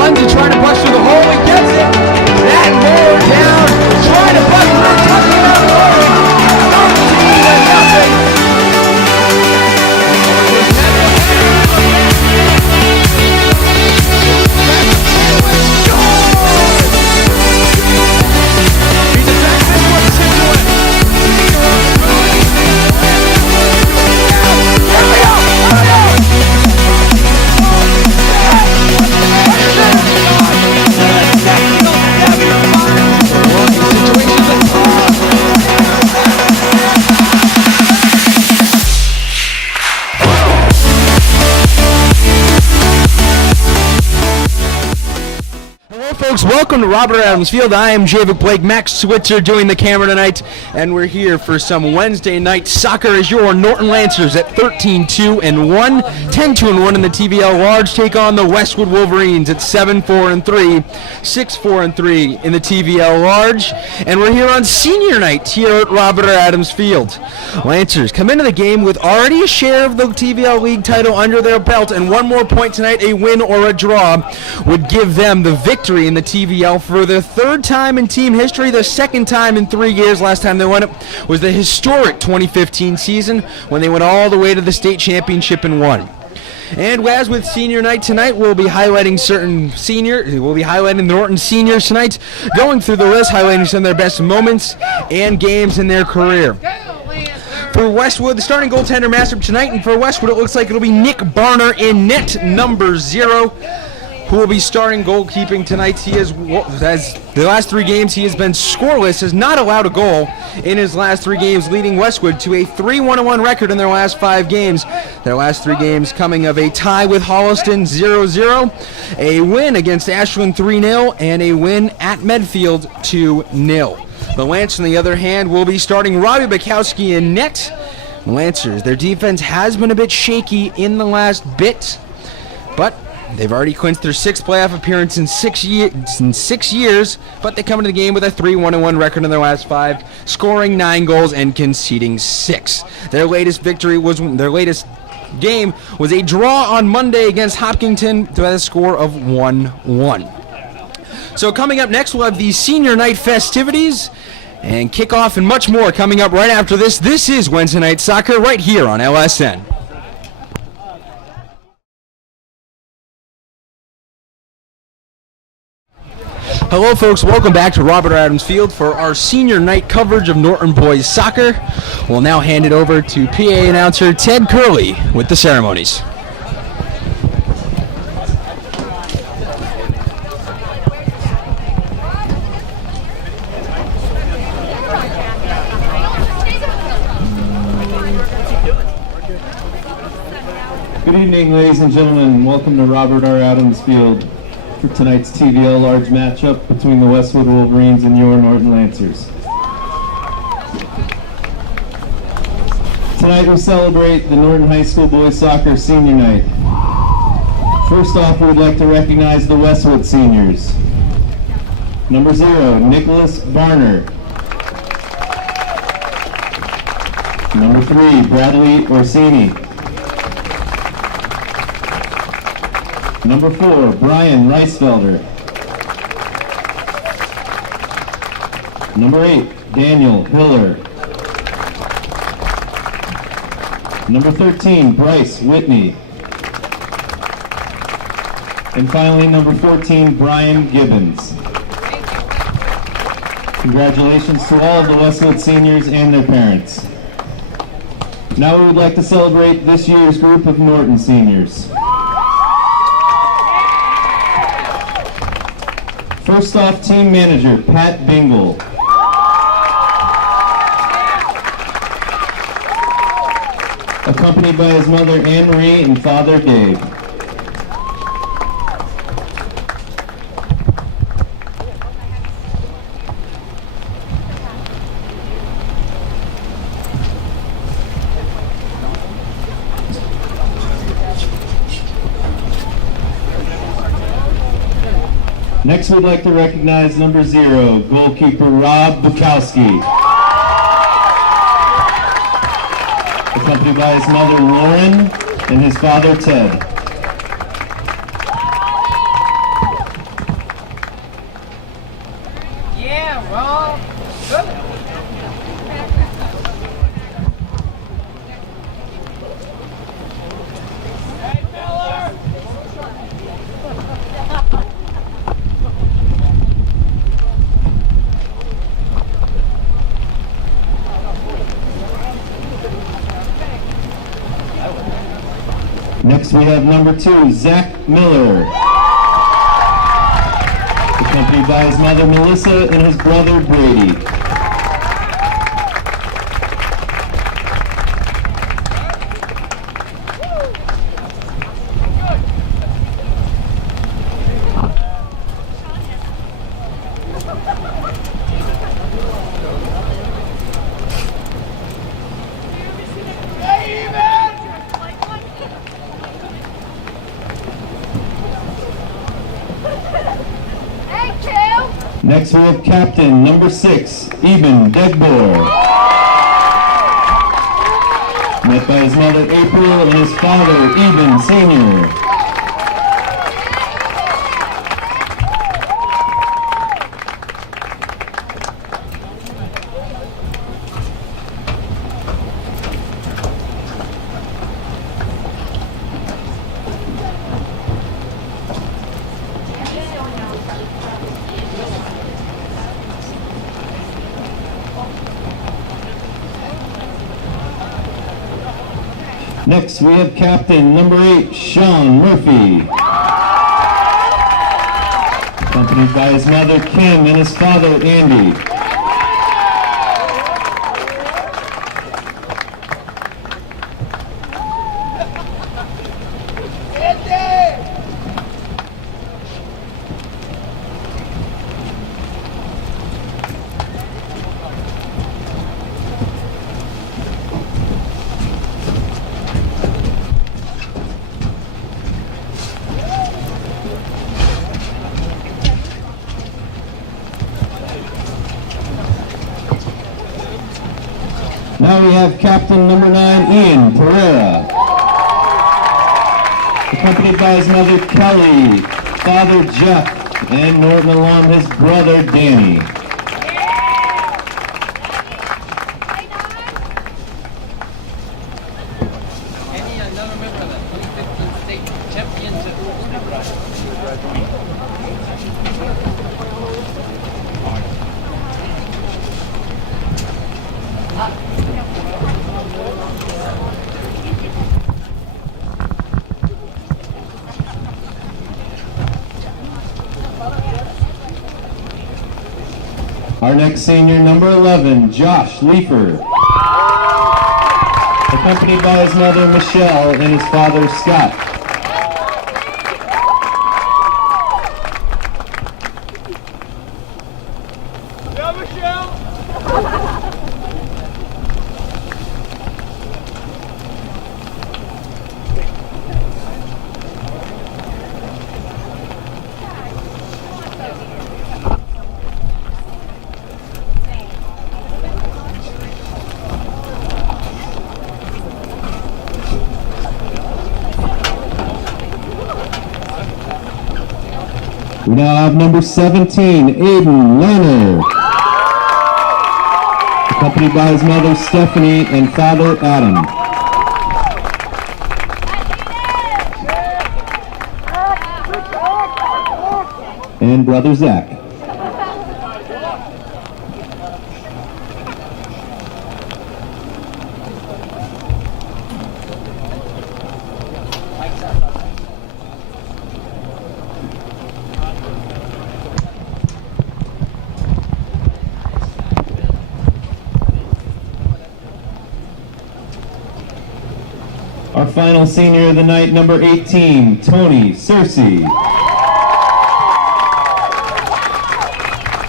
One to try to bust through the hole. He gets it. That mower down. Trying to bust through. Touchdown, Norton. 13-0. Folks, welcome to Robert Adams Field. I am Javik Blake, Max Switzer doing the camera tonight, and we're here for some Wednesday night soccer as your Norton Lancers at 13-2-1, 10-2-1 in the TVL Large take on the Westwood Wolverines at 7-4-3, 6-4-3 in the TVL Large, and we're here on senior night here at Robert Adams Field. Lancers come into the game with already a share of the TVL League title under their belt, and one more point tonight, a win or a draw, would give them the victory in the TVL for the third time in team history, the second time in 3 years. Last time they won it was the historic 2015 season when they went all the way to the state championship and won. And as with senior night tonight, we'll be highlighting the Norton seniors tonight, going through the list, highlighting some of their best moments and games in their career. For Westwood, the starting goaltender matchup tonight, and for Westwood, it looks like it'll be Nick Barner in net number 0. Who will be starting goalkeeping tonight. He has the last 3 games he has been scoreless, has not allowed a goal in his last 3 games, leading Westwood to a 3-1-1 record in their last 5 games. Their last 3 games coming of a tie with Holliston 0-0, a win against Ashland 3-0, and a win at Medfield 2-0. The Lancers, on the other hand, will be starting Robbie Bukowski in net. Lancers, their defense has been a bit shaky in the last bit, but they've already clinched their 6th playoff appearance in 6 years, but they come into the game with a 3-1-1 record in their last 5, scoring 9 goals and conceding 6. Their latest game was a draw on Monday against Hopkinton to a score of 1-1. So coming up next, we'll have the senior night festivities and kickoff and much more coming up right after this. This is Wednesday Night Soccer right here on LSN. Hello folks, welcome back to Robert Adams Field for our senior night coverage of Norton Boys Soccer. We'll now hand it over to PA announcer Ted Curley with the ceremonies. Good evening, ladies and gentlemen. Welcome to Robert R. Adams Field for tonight's TVL Large matchup between the Westwood Wolverines and your Norton Lancers. Tonight we celebrate the Norton High School Boys Soccer Senior Night. First off, we would like to recognize the Westwood seniors. Number 0, Nicholas Barner. Number 3, Bradley Orsini. Number 4, Brian Reisfelder. Number 8, Daniel Hiller. Number 13, Bryce Whitney. And finally, number 14, Brian Gibbons. Congratulations to all of the Westwood seniors and their parents. Now we would like to celebrate this year's group of Norton seniors. First off, team manager, Pat Bingle. Accompanied by his mother, Anne Marie, and father, Dave. Next, we'd like to recognize number 0, goalkeeper Rob Bukowski. Accompanied by his mother Lauren and his father Ted. Next, we have number 2, Zach Miller. Accompanied by his mother, Melissa, and his brother, Brady. Next we have captain number 6, Eben Degbor. Met by his mother April and his father Eben Sr. Next, we have captain number 8, Sean Murphy. Accompanied by his mother, Kim, and his father, Andy. Now we have captain number 9, Ian Pereira. Accompanied by his mother, Kelly, father, Jeff, and Norton alum, his brother, Danny. Another member of the 2015 state championship. Our next senior, number 11, Josh Leifer. Accompanied by his mother, Michelle, and his father, Scott. Yeah, Michelle! We now have number 17, Aiden Lerner. Accompanied by his mother, Stephanie, and father, Adam. And brother, Zach. Our final senior of the night, number 18, Tony Searcy.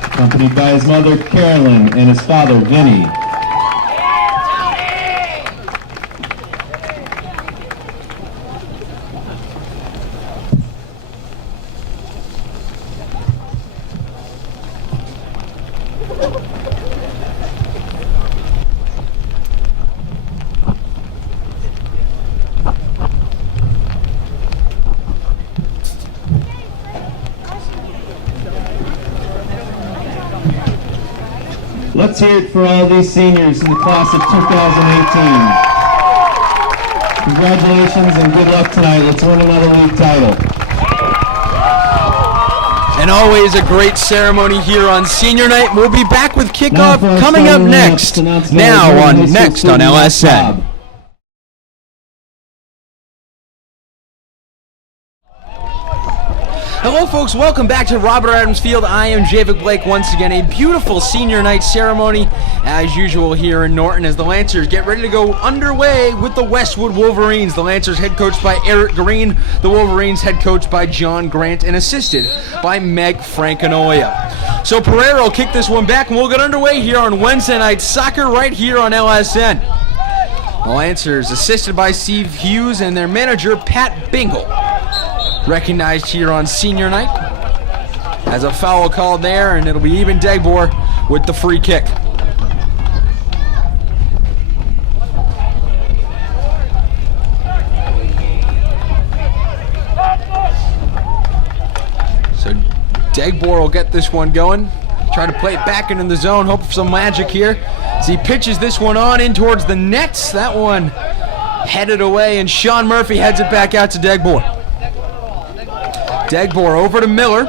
Accompanied by his mother, Carolyn, and his father, Vinny. Let's hear it for all these seniors in the class of 2018. Congratulations and good luck tonight. Let's win another league title. And always a great ceremony here on senior night. We'll be back with kickoff coming up next. Now on Next on LSN. Hello, folks. Welcome back to Robert Adams Field. I am Javik Blake once again. A beautiful senior night ceremony, as usual, here in Norton, as the Lancers get ready to go underway with the Westwood Wolverines. The Lancers head coached by Eric Green, the Wolverines head coached by John Grant, and assisted by Meg Francanoia. So Pereira will kick this one back, and we'll get underway here on Wednesday Night Soccer right here on LSN. The Lancers assisted by Steve Hughes and their manager, Pat Bingle. Recognized here on senior night as a foul called there, and it'll be even Degbor with the free kick. So Degbor will get this one going, try to play it back into the zone, hope for some magic here as he pitches this one on in towards the nets. That one headed away, and Sean Murphy heads it back out to Degbor. Degbor over to Miller,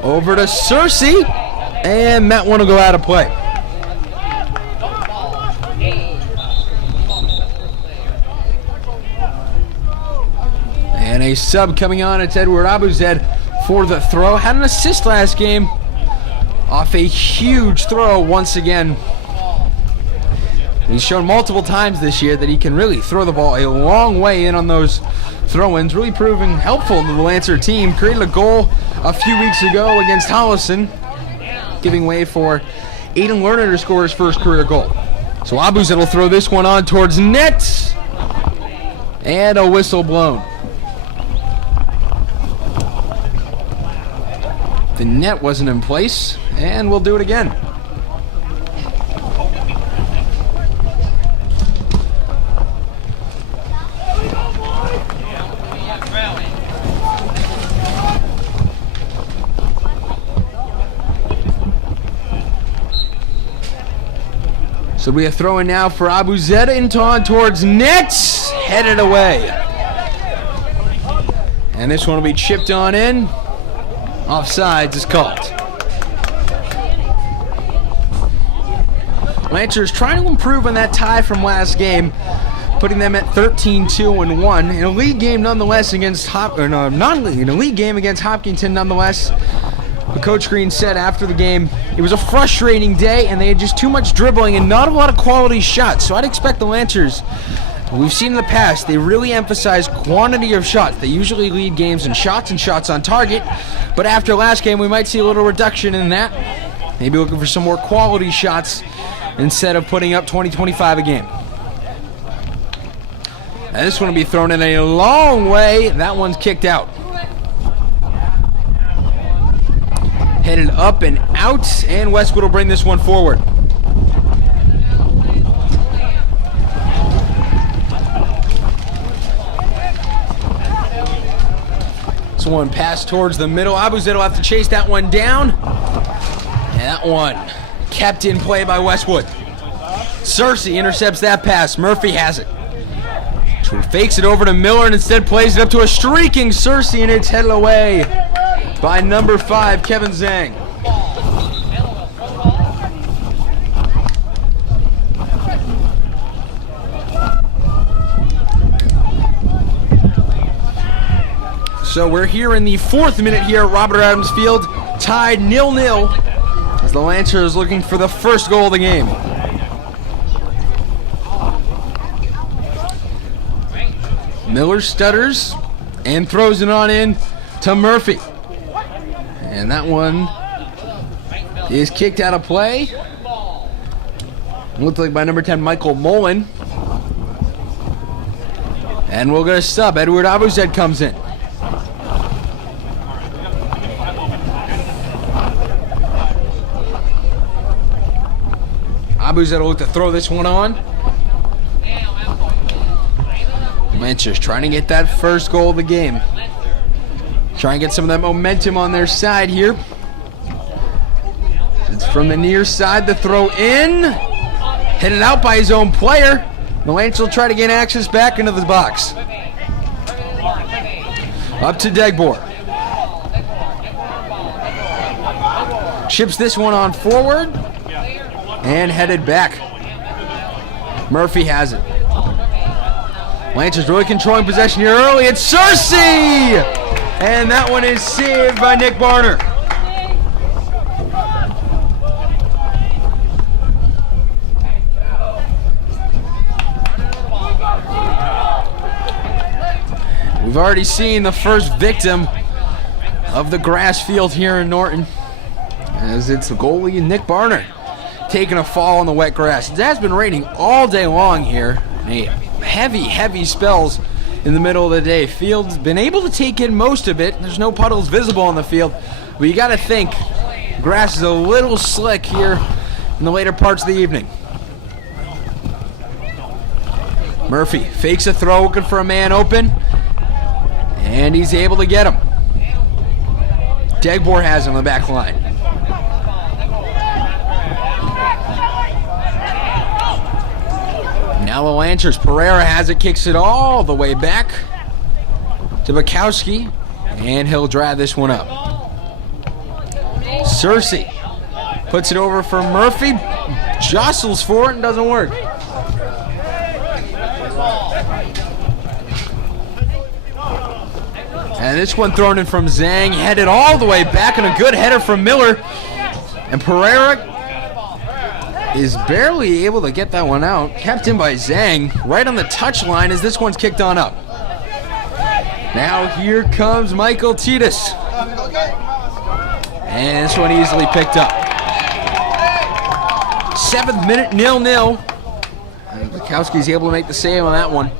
over to Cersei, and that one will go out of play. And a sub coming on, it's Edward Abuzed for the throw. Had an assist last game off a huge throw once again. He's shown multiple times this year that he can really throw the ball a long way in on those throw-ins, really proving helpful to the Lancer team. Created a goal a few weeks ago against Holliston, giving way for Aiden Lerner to score his first career goal. So Abuzed will throw this one on towards net, and a whistle blown. The net wasn't in place, and we'll do it again. So we are throwing now for Abuzed into on towards nets, headed away. And this one will be chipped on in. Offsides is called. Lancers trying to improve on that tie from last game, putting them at 13-2-1 in a league game nonetheless against in a league game against Hopkinton nonetheless. But Coach Green said after the game it was a frustrating day and they had just too much dribbling and not a lot of quality shots. So I'd expect the Lancers, we've seen in the past, they really emphasize quantity of shots. They usually lead games in shots and shots on target. But after last game, we might see a little reduction in that. Maybe looking for some more quality shots instead of putting up 20-25 a game. Now this one will be thrown in a long way. That one's kicked out. Headed up and out, and Westwood will bring this one forward. This one passed towards the middle. Abuzed will have to chase that one down. And that one kept in play by Westwood. Cersei intercepts that pass. Murphy has it. Fakes it over to Miller and instead plays it up to a streaking Cersei, and it's headed away by number 5, Kevin Zhang. So we're here in the 4th minute here at Robert Adams Field, tied 0-0 as the Lancers looking for the first goal of the game. Miller stutters and throws it on in to Murphy. And that one is kicked out of play. Looked like by number 10, Michael Mullen. And we'll get a sub. Edward Abuzed comes in. Abuzed will look to throw this one on. Lancers trying to get that first goal of the game. Try and get some of that momentum on their side here. It's from the near side, the throw in. Headed out by his own player. The Lancers will try to gain access back into the box. Up to Degbor. Chips this one on forward. And headed back. Murphy has it. Lancers really controlling possession here early. It's Cersei! And that one is saved by Nick Barner. We've already seen the first victim of the grass field here in Norton, as it's the goalie Nick Barner taking a fall on the wet grass. It has been raining all day long here. Heavy spells in the middle of the day. Field's been able to take in most of it. There's no puddles visible on the field, but you got to think grass is a little slick here in the later parts of the evening. Murphy fakes a throw, looking for a man open, and he's able to get him. Degbor has him on the back line. Now the Lancers, Pereira has it, kicks it all the way back to Bukowski, and he'll drive this one up. Searcy puts it over for Murphy, jostles for it and doesn't work. And this one thrown in from Zhang, headed all the way back, and a good header from Miller. And Pereira is barely able to get that one out. Kept in by Zhang, right on the touch line as this one's kicked on up. Now here comes Michael Titus. And this one easily picked up. 7th minute, 0-0. Bukowski's able to make the save on that one.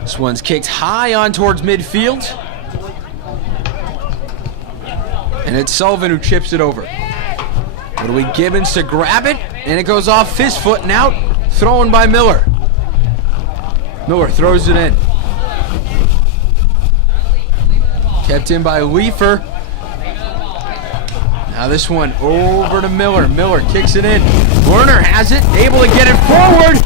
This one's kicked high on towards midfield. And it's Sullivan who chips it over. It'll be Gibbons to grab it, and it goes off his foot and out. Thrown by Miller. Miller throws it in. Kept in by Leifer. Now this one over to Miller. Miller kicks it in. Werner has it, able to get it forward.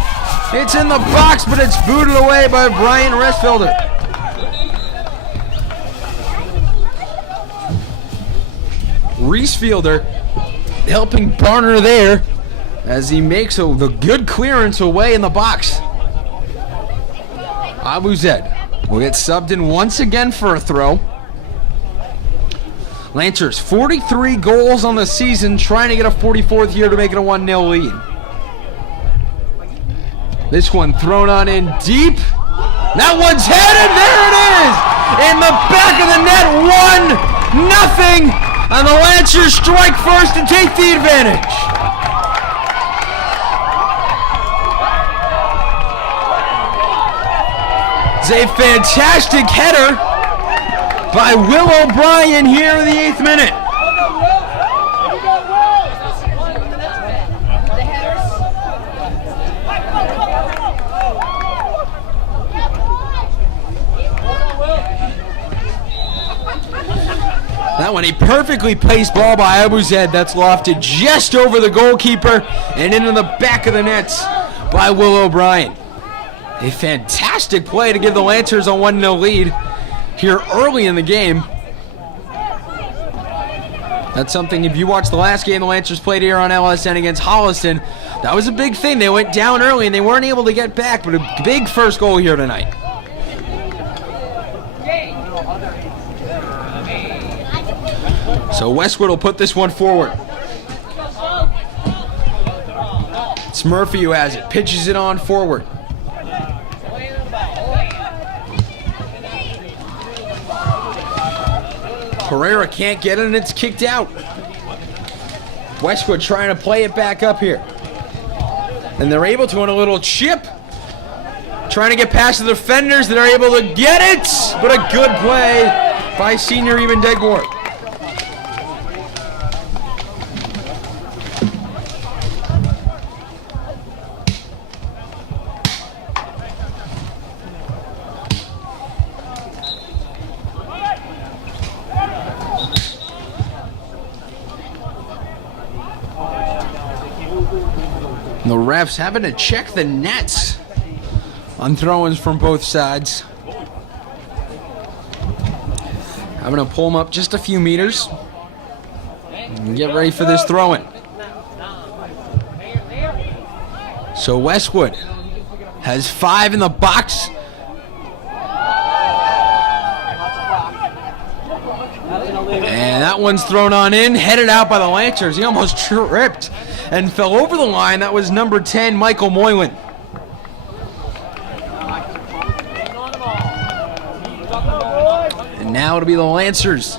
It's in the box, but it's booted away by Brian Restfelder. Reesfielder helping Barner there as he makes the good clearance away in the box. Abuzed will get subbed in once again for a throw. Lancers, 43 goals on the season, trying to get a 44th here to make it a 1-0 lead. This one thrown on in deep. That one's headed. There it is! In the back of the net, 1-0. And the Lancers strike first and take the advantage. It's a fantastic header by Will O'Brien here in the 8th minute. That one, a perfectly placed ball by Abuzed that's lofted just over the goalkeeper and into the back of the nets by Will O'Brien. A fantastic play to give the Lancers a 1-0 lead here early in the game. That's something, if you watched the last game the Lancers played here on LSN against Holliston, that was a big thing. They went down early and they weren't able to get back, but a big first goal here tonight. So Westwood will put this one forward. It's Murphy who has it. Pitches it on forward. Pereira can't get it and it's kicked out. Westwood trying to play it back up here. And they're able to on a little chip. Trying to get past the defenders that are able to get it. But a good play by senior Eben Degwart. The refs having to check the nets on throw-ins from both sides. Having to pull them up just a few meters and get ready for this throw-in. So Westwood has 5 in the box That one's thrown on in, headed out by the Lancers. He almost tripped and fell over the line. That was number 10, Michael Moylan. And now it'll be the Lancers.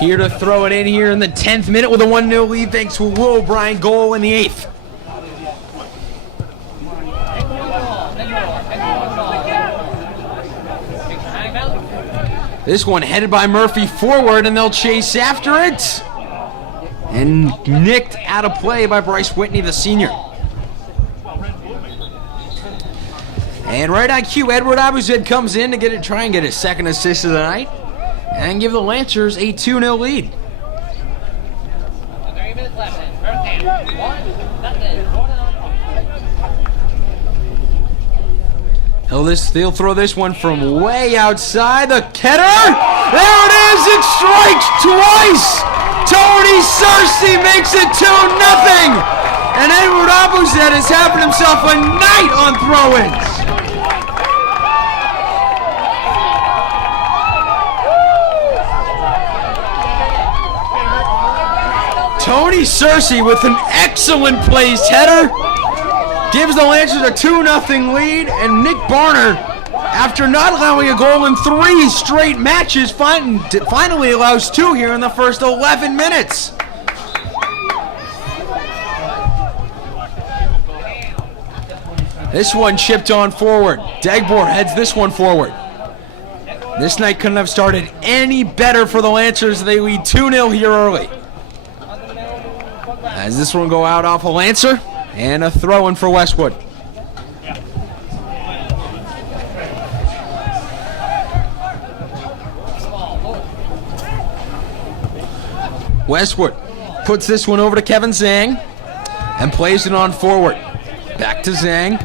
Here to throw it in here in the 10th minute with a 1-0 lead thanks to a Will O'Brien goal in the 8th. This one headed by Murphy forward, and they'll chase after it. And nicked out of play by Bryce Whitney, the senior. And right on cue, Edward Abuzid comes in to try and get his second assist of the night and give the Lancers a 2-0 lead. 3 minutes left. They'll throw this one from way outside. The header! There it is! It strikes twice! Tony Searcy makes it 2-0! And Edward Abuzid has having himself a night on throw-ins! Tony Searcy with an excellent placed header gives the Lancers a 2-0 lead, and Nick Barner, after not allowing a goal in 3 straight matches, finally allows 2 here in the first 11 minutes. This one chipped on forward. Dagbor heads this one forward. This night couldn't have started any better for the Lancers. They lead 2-0 here early. As this one go out off a Lancer, and a throw-in for Westwood. Westwood puts this one over to Kevin Zhang and plays it on forward. Back to Zhang.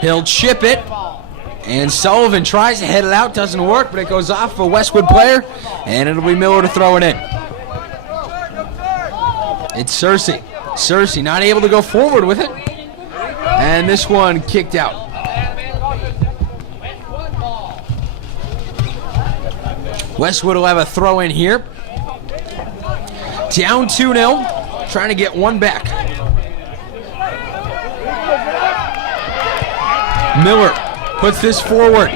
He'll chip it, and Sullivan tries to head it out. Doesn't work, but it goes off a Westwood player, and it'll be Miller to throw it in. It's Searcy. Searcy not able to go forward with it. And this one kicked out. Westwood will have a throw in here. Down 2-0. Trying to get one back. Miller puts this forward.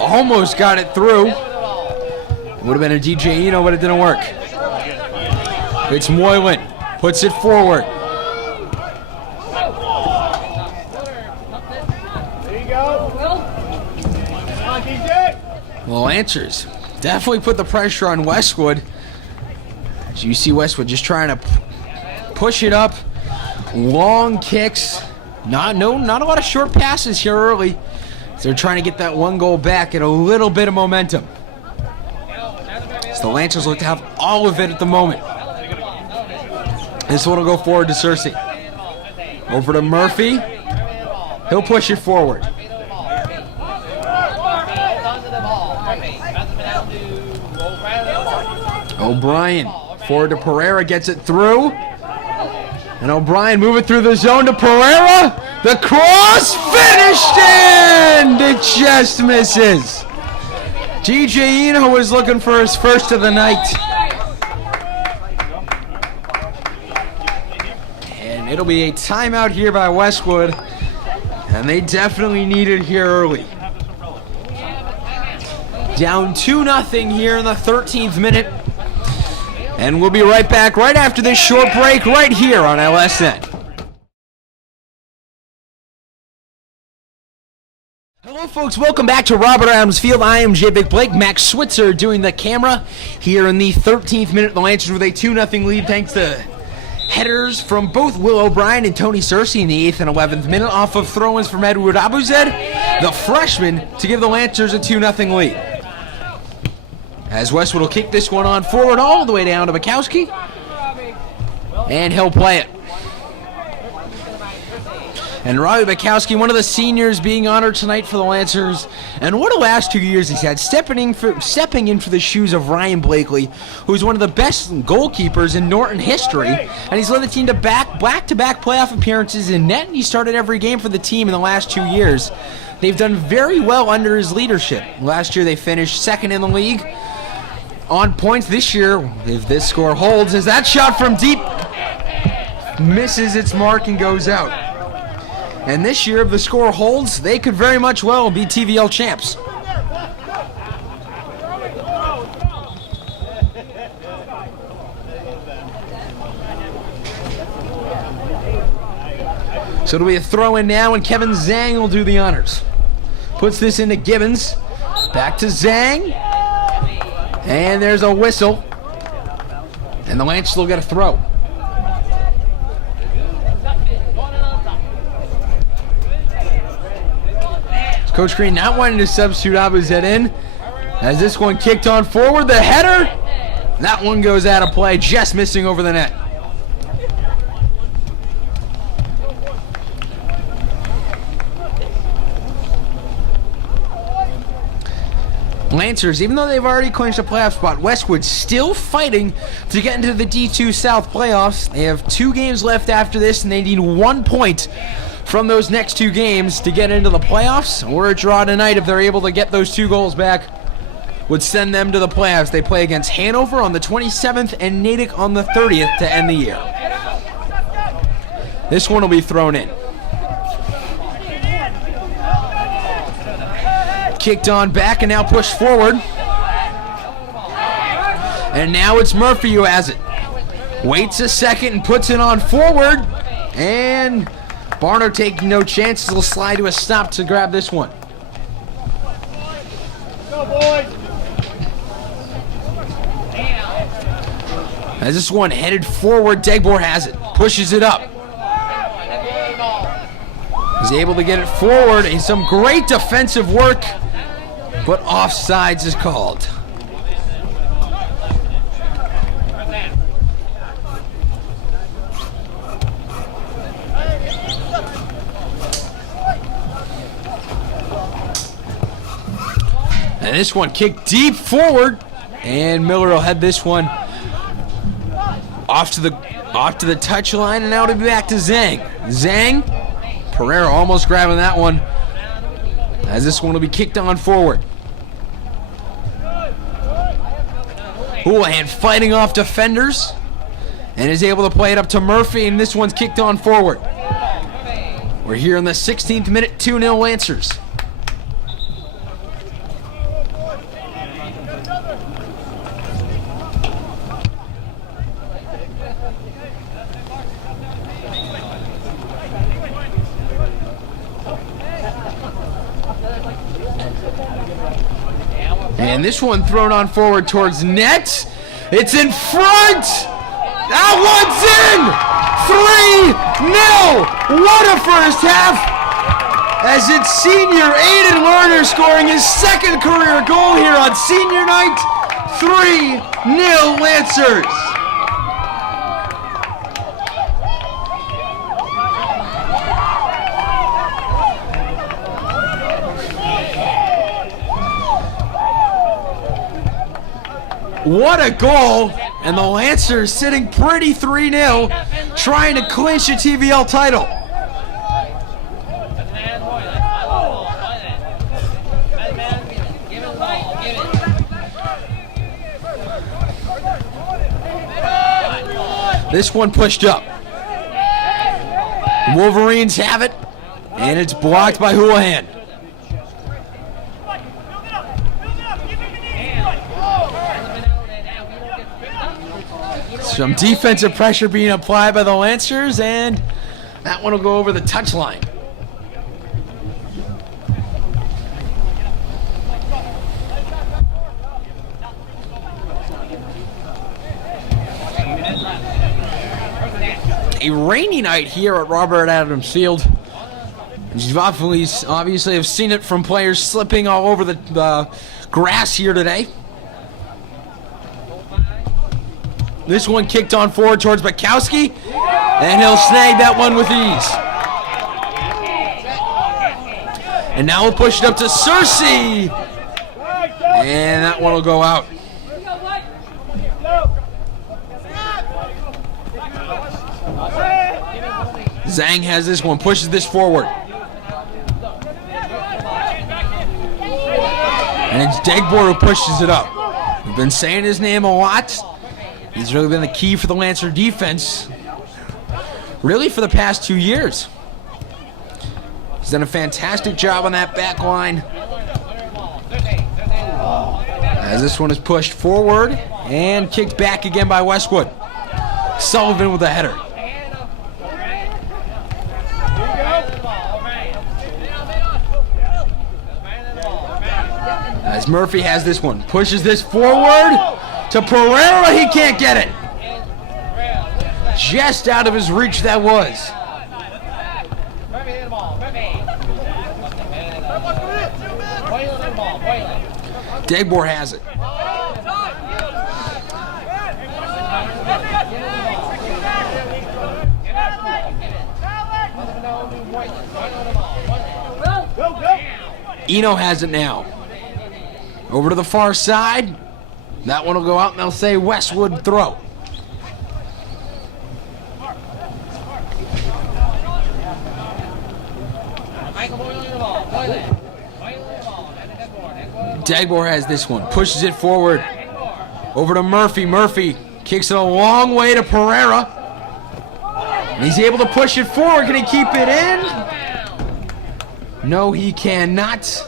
Almost got it through. Would have been a DJ Eno, but it didn't work. It's Moylan. Puts it forward. There you go. Come on, DJ. The Lancers definitely put the pressure on Westwood. As you see Westwood just trying to push it up. Long kicks. Not a lot of short passes here early. They're trying to get that one goal back and a little bit of momentum. So the Lancers look to have all of it at the moment. This one will go forward to Searcy. Over to Murphy. He'll push it forward. O'Brien forward to Pereira, gets it through. And O'Brien moving through the zone to Pereira. The cross finished in! It just misses. DJ Eno was looking for his first of the night. It'll be a timeout here by Westwood, and they definitely need it here early. Down 2-0 here in the 13th minute, and we'll be right back right after this short break right here on LSN. Hello folks, welcome back to Robert Adams Field. I am Jay Big Blake. Max Switzer doing the camera here in the 13th minute. The Lancers with a 2-0 lead thanks to headers from both Will O'Brien and Tony Searcy in the 8th and 11th minute off of throw-ins from Edward Abuzid, the freshman, to give the Lancers a 2-0 lead. As Westwood will kick this one on forward all the way down to Bukowski, and he'll play it. And Robbie Bukowski, one of the seniors being honored tonight for the Lancers. And what a last 2 years he's had, stepping in for the shoes of Ryan Blakely, who's one of the best goalkeepers in Norton history. And he's led the team to back-to-back playoff appearances in net, and he started every game for the team in the last 2 years. They've done very well under his leadership. Last year they finished second in the league. on points this year, if this score holds, is that shot from deep misses its mark and goes out. And this year, if the score holds, they could very much well be TVL champs. So it'll be a throw in now, and Kevin Zhang will do the honors. Puts this into Gibbons. Back to Zhang. And there's a whistle. And the Lancers will get a throw. Coach Green not wanting to substitute Abuzet in. As this one kicked on forward, the header. That one goes out of play, just missing over the net. Lancers, even though they've already clinched a playoff spot, Westwood still fighting to get into the D2 South playoffs. They have 2 games left after this, and they need 1 point from those next 2 games to get into the playoffs, or a draw tonight if they're able to get those 2 goals back would send them to the playoffs. They play against Hanover on the 27th and Natick on the 30th to end the year. This one will be thrown in. Kicked on back and now pushed forward. And now it's Murphy who has it. Waits a second and puts it on forward. And Barner taking no chances. Will slide to a stop to grab this one. Go, boys. As this one headed forward, Degbor has it. Pushes it up. He's able to get it forward, and some great defensive work, but offsides is called. And this one kicked deep forward, and Miller will head this one off to the touch line, and now to be back to Zhang. Zhang, Pereira almost grabbing that one, as this one will be kicked on forward. Houlihan fighting off defenders, and is able to play it up to Murphy, and this one's kicked on forward. We're here in the 16th minute, 2-0 Lancers. And this one thrown on forward towards net. It's in front. That one's in. 3-0. What a first half. As it's senior Aiden Lerner scoring his 2nd career goal here on senior night. 3-0 Lancers. What a goal, and the Lancers sitting pretty 3-0, trying to clinch a TVL title. This one pushed up. Wolverines have it, and it's blocked by Houlihan. Some defensive pressure being applied by the Lancers, and that one will go over the touchline. A rainy night here at Robert Adams Field. You've obviously have seen it from players slipping all over the grass here today. This one kicked on forward towards Bukowski, and he'll snag that one with ease. And now we'll push it up to Cersei, and that one will go out. Zhang has this one, pushes this forward. And it's Degbor who pushes it up. We've been saying his name a lot. He's really been the key for the Lancer defense, really for the past 2 years. He's done a fantastic job on that back line. As this one is pushed forward and kicked back again by Westwood. Sullivan with a header. As Murphy has this one, pushes this forward to Pereira. He can't get it. Just out of his reach that was. Dagbor has it. Eno has it now. Over to the far side. That one will go out and they'll say Westwood throw. Dagbor has this one. Pushes it forward. Over to Murphy. Murphy kicks it a long way to Pereira. And he's able to push it forward. Can he keep it in? No, he cannot.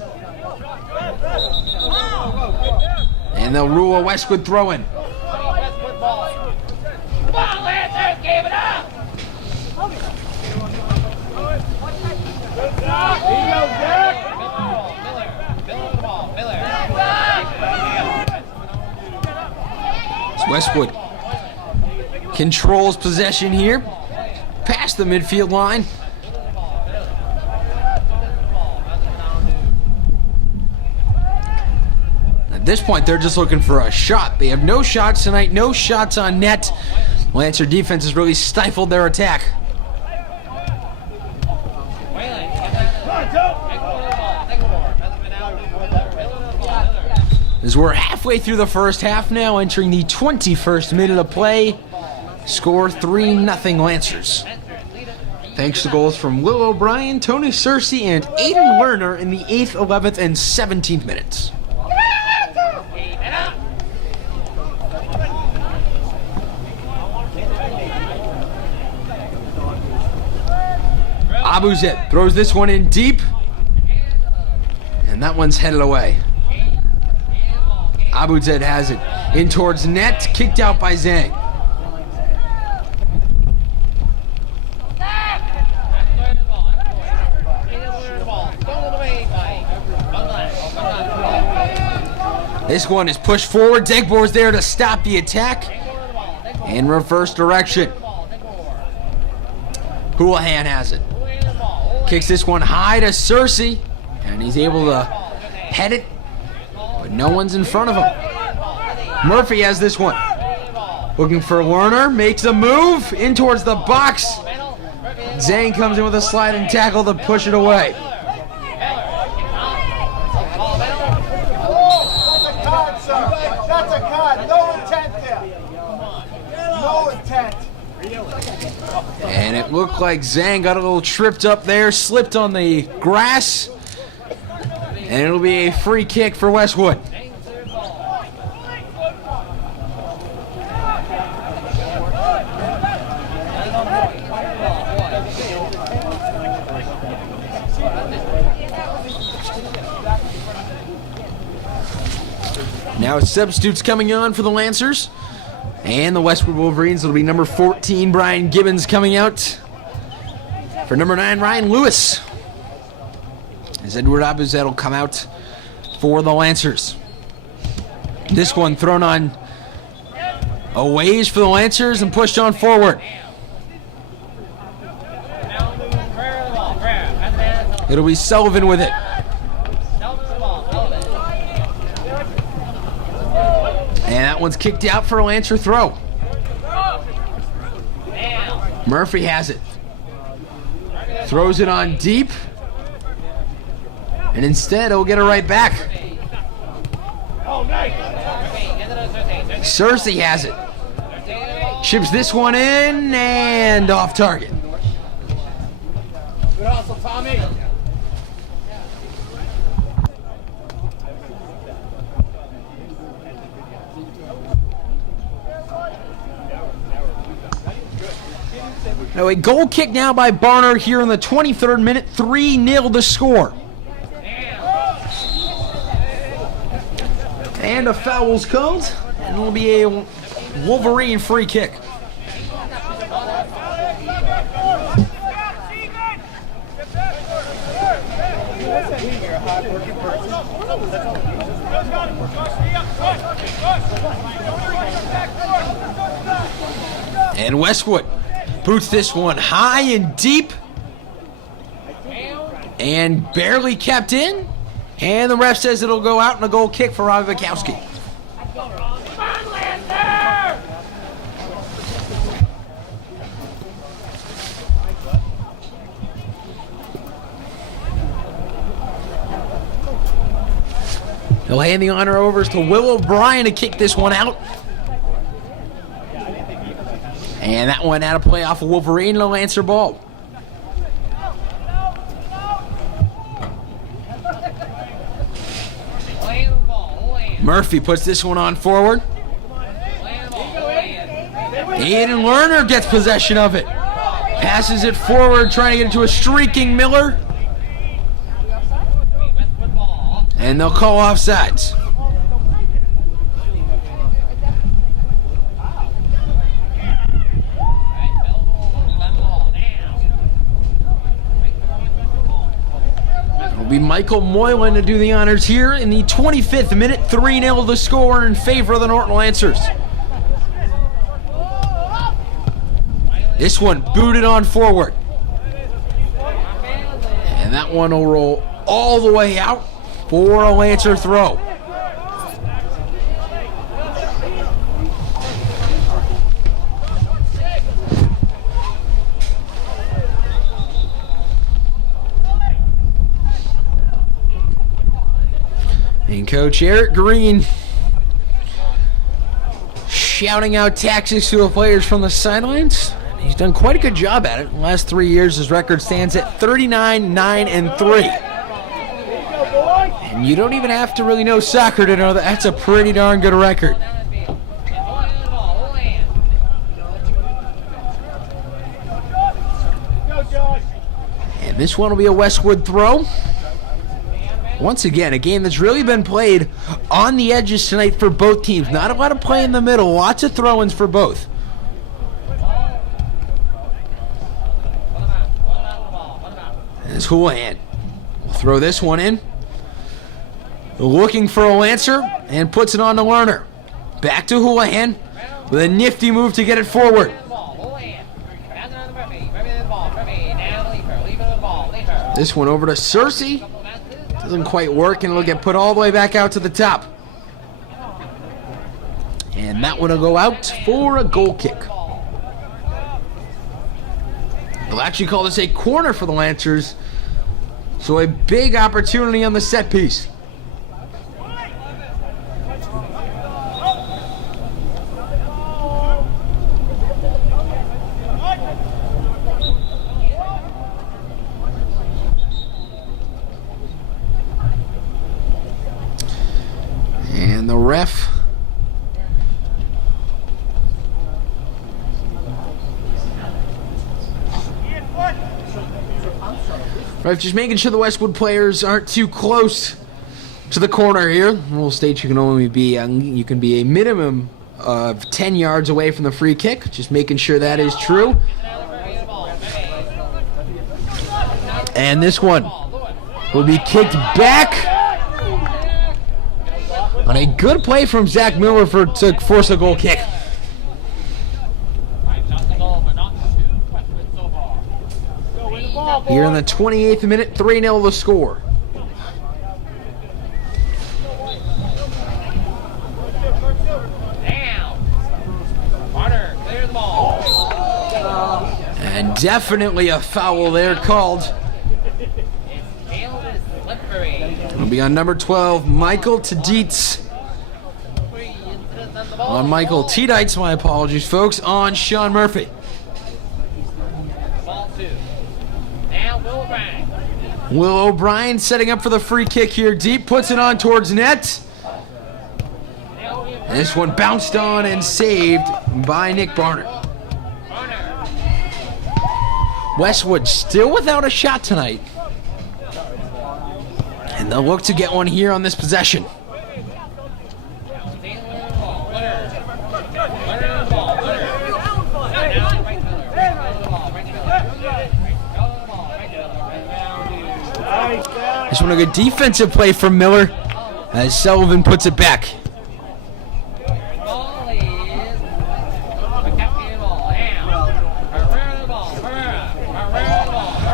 And they'll rule a Westwood throw-in. Westwood controls possession here, past the midfield line. At this point, they're just looking for a shot. They have no shots tonight, no shots on net. Lancer defense has really stifled their attack. As we're halfway through the first half now, entering the 21st minute of play. Score 3-0 Lancers. Thanks to goals from Will O'Brien, Tony Searcy, and Aiden Lerner in the 8th, 11th, and 17th minutes. Abuzet throws this one in deep, and that one's headed away. Abuzet has it in towards net, kicked out by Zhang. This one is pushed forward. Degbor's there to stop the attack in reverse direction. Houlihan has it. Kicks this one high to Searcy, and he's able to head it, but no one's in front of him. Murphy has this one. Looking for Lerner, makes a move in towards the box. Zhang comes in with a sliding tackle to push it away. That's a card. No intent there. No intent. And it looked like Zhang got a little tripped up there, slipped on the grass, and it'll be a free kick for Westwood. Now substitutes coming on for the Lancers. And the Westwood Wolverines, will be number 14, Brian Gibbons, coming out. For number 9, Ryan Lewis. As Edward Abuzet will come out for the Lancers. This one thrown on a ways for the Lancers and pushed on forward. It'll be Sullivan with it. And that one's kicked out for a Lancer throw. Murphy has it. Throws it on deep. And instead, he'll get it right back. Searcy has it. Chips this one in and off target. Good hustle, Tommy. Now a goal kick now by Barner here in the 23rd minute, 3-0 the score. And a foul's called, and it'll be a Wolverine free kick. And Westwood boots this one high and deep and barely kept in. And the ref says it'll go out and a goal kick for Robbie Bukowski. They'll hand the honor over to Will O'Brien to kick this one out. And that one out of play off of Wolverine, no answer ball. Murphy puts this one on forward. Aiden Lerner gets possession of it. Passes it forward, trying to get it to a streaking Miller. And they'll call offsides. It'll be Michael Moylan to do the honors here in the 25th minute, 3-0 the score in favor of the Norton Lancers. This one booted on forward. And that one will roll all the way out for a Lancer throw. And Coach Eric Green shouting out tactics to the players from the sidelines. He's done quite a good job at it. In the last 3 years, his record stands at 39-9-3. And you don't even have to really know soccer to know that that's a pretty darn good record. And this one will be a Westwood throw. Once again, a game that's really been played on the edges tonight for both teams. Not a lot of play in the middle, lots of throw-ins for both. As Houlihan will throw this one in. Looking for a Lancer and puts it on to Lerner. Back to Houlihan with a nifty move to get it forward. This one over to Cersei. Doesn't quite work, and it'll get put all the way back out to the top. And that one will go out for a goal kick. They'll actually call this a corner for the Lancers. So a big opportunity on the set piece. And the ref just making sure the Westwood players aren't too close to the corner here. Rule states you can only be a minimum of 10 yards away from the free kick. Just making sure that is true. And this one will be kicked back on a good play from Zach Miller to force a goal kick. Here in the 28th minute, 3-0 the score. And definitely a foul there called. It'll be on number 12, Michael Tedites. On Michael Tedites, my apologies, folks, on Sean Murphy. Will O'Brien setting up for the free kick here deep, puts it on towards net. And this one bounced on and saved by Nick Barner. Westwood still without a shot tonight. And they'll look to get one here on this possession. This one a good defensive play from Miller as Sullivan puts it back.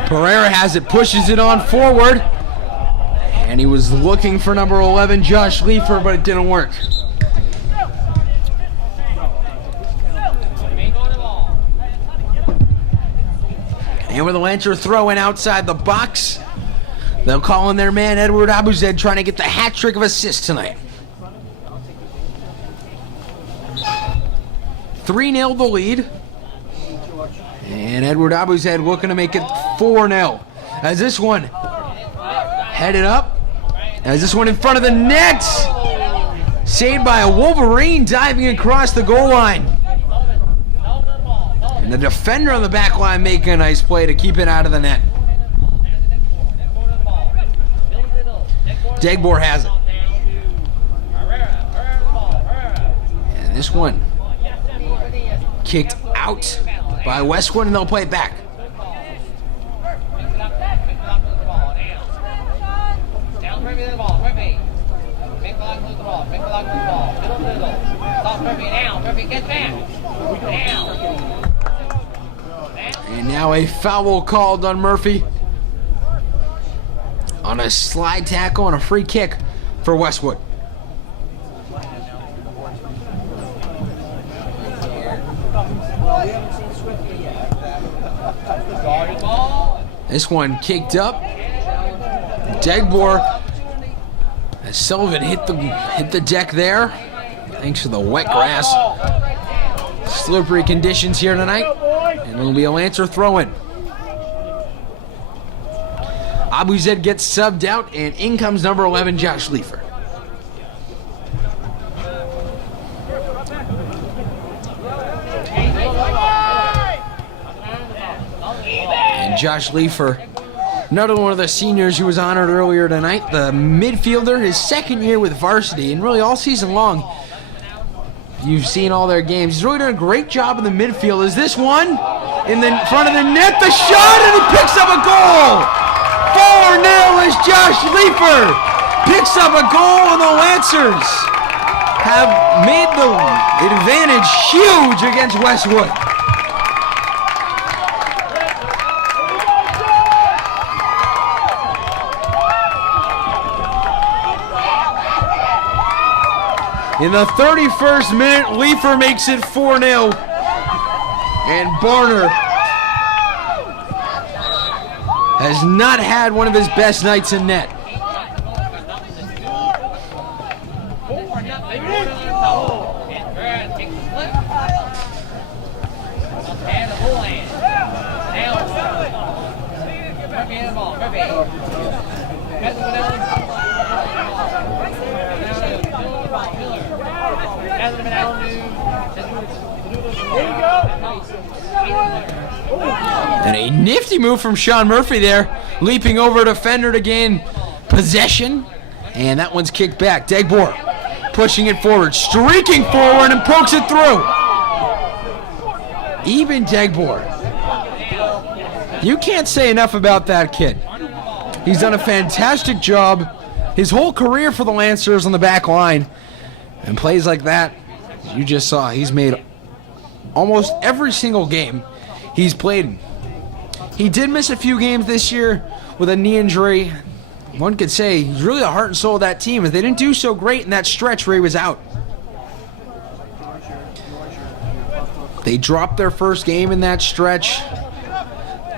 Pereira has it, pushes it on forward. And he was looking for number 11, Josh Leifer, but it didn't work. And with the Lancers throwing outside the box, they'll call in their man, Edward Abuzed, trying to get the hat trick of assists tonight. 3-0 the lead. And Edward Abuzed looking to make it 4-0. As this one headed up. As this one in front of the net. Saved by a Wolverine diving across the goal line. And the defender on the back line making a nice play to keep it out of the net. Degbor has it. And this one kicked out by Westwood, and they'll play it back. And now a foul called on Murphy on a slide tackle and a free kick for Westwood. This one kicked up. Degbor as Sullivan hit the deck there. Thanks to the wet grass. Slippery conditions here tonight. And it'll be a Lancer throw-in. Abuzed gets subbed out, and in comes number 11, Josh Leifer. And Josh Leifer, another one of the seniors who was honored earlier tonight, the midfielder, his second year with varsity, and really all season long, you've seen all their games. He's really done a great job in the midfield. Is this one in the front of the net? The shot, and he picks up a goal! 4-0 as Josh Leifer picks up a goal, and the Lancers have made the advantage huge against Westwood. In the 31st minute, Leifer makes it 4-0. And Barner has not had one of his best nights in net. And a nifty move from Sean Murphy there, leaping over a defender to gain possession. And that one's kicked back. Degbor pushing it forward, streaking forward, and pokes it through. Eben Degbor. You can't say enough about that kid. He's done a fantastic job his whole career for the Lancers on the back line. And plays like that, as you just saw, he's made almost every single game he's played. He did miss a few games this year with a knee injury. One could say he's really the heart and soul of that team, as they didn't do so great in that stretch where he was out. They dropped their first game in that stretch.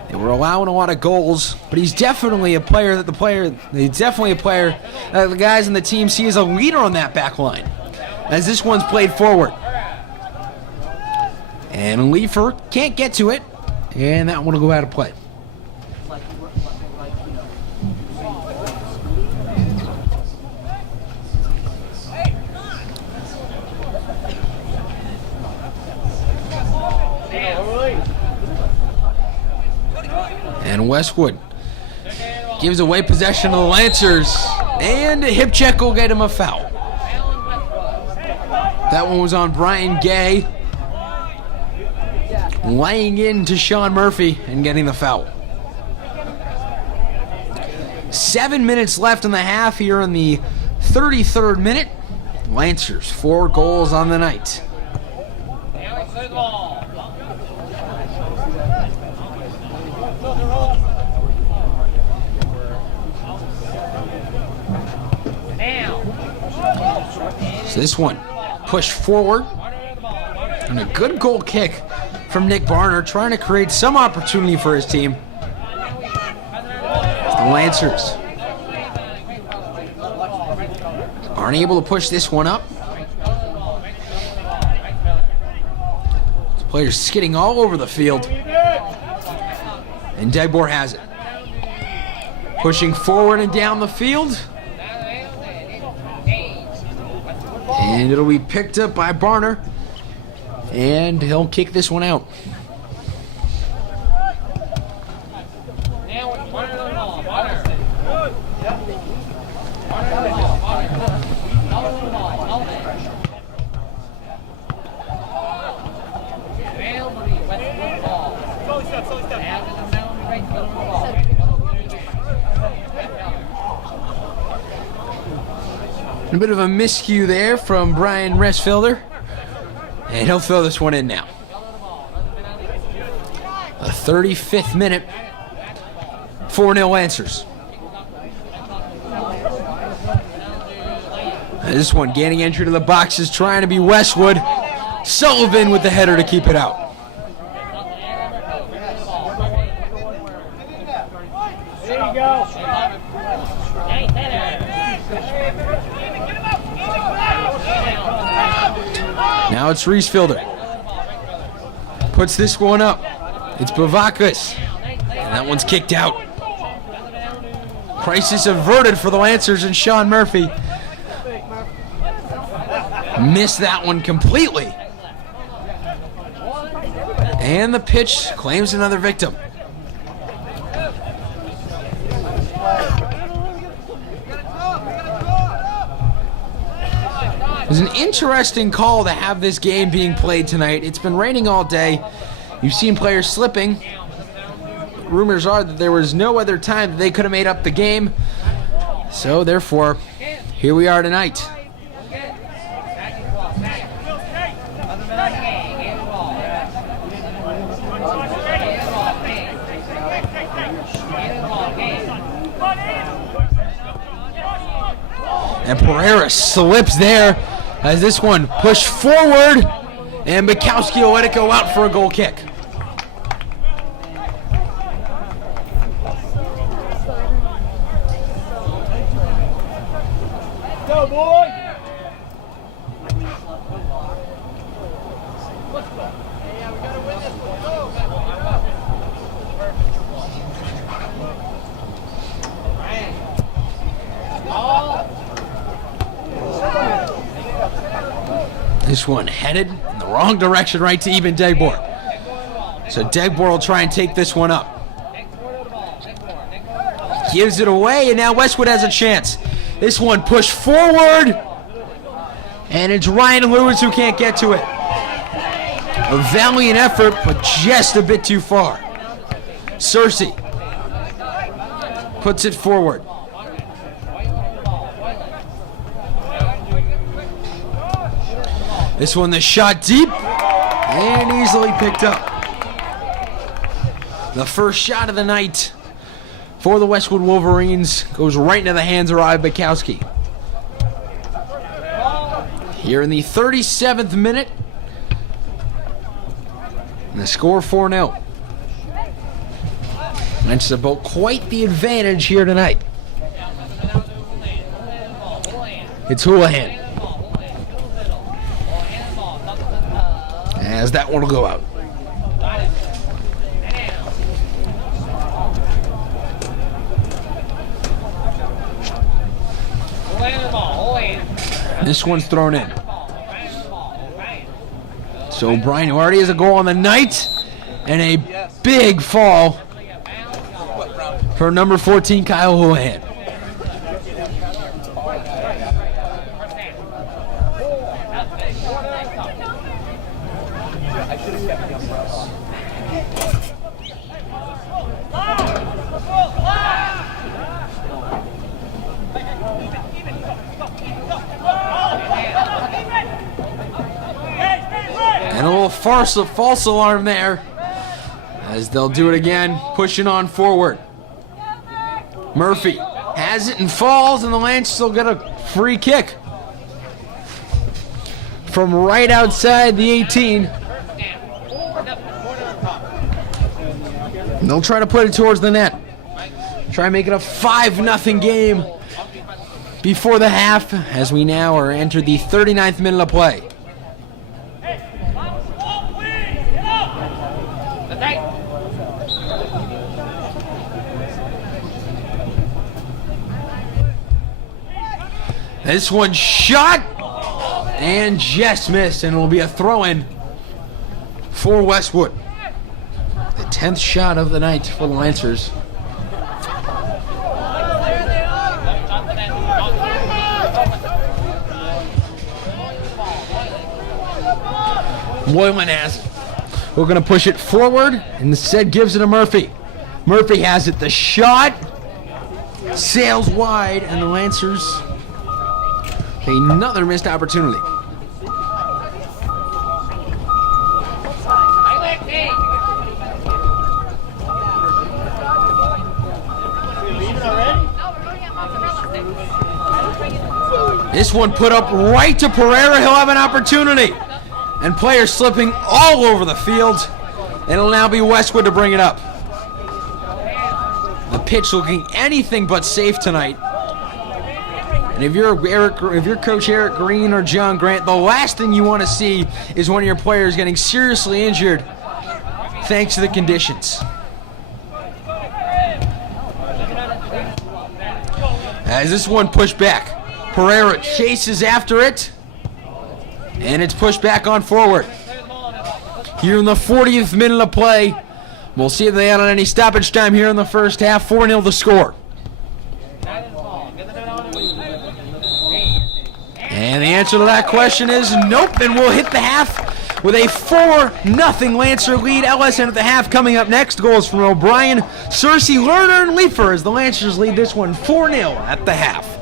They were allowing a lot of goals, but he's definitely a player that the guys in the team see as a leader on that back line, as this one's played forward. And Leifer can't get to it, and that one will go out of play. And Westwood gives away possession to the Lancers. And a hip check will get him a foul. That one was on Brian Gay. Laying into Sean Murphy and getting the foul. 7 minutes left in the half here in the 33rd minute. Lancers, 4 goals on the night. So this one pushed forward. And a good goal kick from Nick Barner, trying to create some opportunity for his team. The Lancers aren't able to push this one up. The players skidding all over the field. And Degbor has it. Pushing forward and down the field. And it'll be picked up by Barner. And he'll kick this one out. A bit of a miscue there from Brian Resfelder. And he'll throw this one in now. The 35th minute. 4-0 Lancers. This one gaining entry to the box is trying to be Westwood. Sullivan with the header to keep it out. There you go. Now it's Reesfielder. Puts this one up. It's Bavakis. And that one's kicked out. Crisis averted for the Lancers and Sean Murphy. Missed that one completely. And the pitch claims another victim. It was an interesting call to have this game being played tonight. It's been raining all day. You've seen players slipping. Rumors are that there was no other time that they could have made up the game. So therefore, here we are tonight. And Pereira slips there as this one pushed forward, and Bukowski will let it go out for a goal kick. Go, boy! Yeah, we gotta win this one. Go! This one headed in the wrong direction, right to even Degbor. So Degbor will try and take this one up. Gives it away, and now Westwood has a chance. This one pushed forward, and it's Ryan Lewis who can't get to it. A valiant effort, but just a bit too far. Cersei puts it forward. This one, the shot deep, and easily picked up. The first shot of the night for the Westwood Wolverines goes right into the hands of Ryan Bukowski. Here in the 37th minute, and the score 4-0. That's about quite the advantage here tonight. It's Houlihan. As that one will go out. This one's thrown in. So Brian, who already has a goal on the night, and a big fall for number 14, Kyle Houlihan. And a little false alarm there, as they'll do it again, pushing on forward. Murphy has it and falls, and the Lancers will get a free kick from right outside the 18. They'll try to put it towards the net. Try and make it a 5-0 game before the half, as we now are entered the 39th minute of play. This one shot and just missed, and it will be a throw-in for Westwood. The 10th shot of the night for the Lancers. Moylan has it. We're going to push it forward, and instead gives it to Murphy. Murphy has it. The shot sails wide, and the Lancers another missed opportunity. This one put up right to Pereira. He'll have an opportunity. And players slipping all over the field. And it'll now be Westwood to bring it up. The pitch looking anything but safe tonight. And if you're Coach Eric Green or John Grant, the last thing you want to see is one of your players getting seriously injured thanks to the conditions. As this one pushed back, Pereira chases after it, and it's pushed back on forward. Here in the 40th minute of play, we'll see if they had any stoppage time here in the first half. 4-0 the score. And the answer to that question is nope, and we'll hit the half with a 4-0 Lancer lead. LSN at the half. Coming up next, goals from O'Brien, Searcy, Lerner, and Leifer as the Lancers lead this one 4-0 at the half.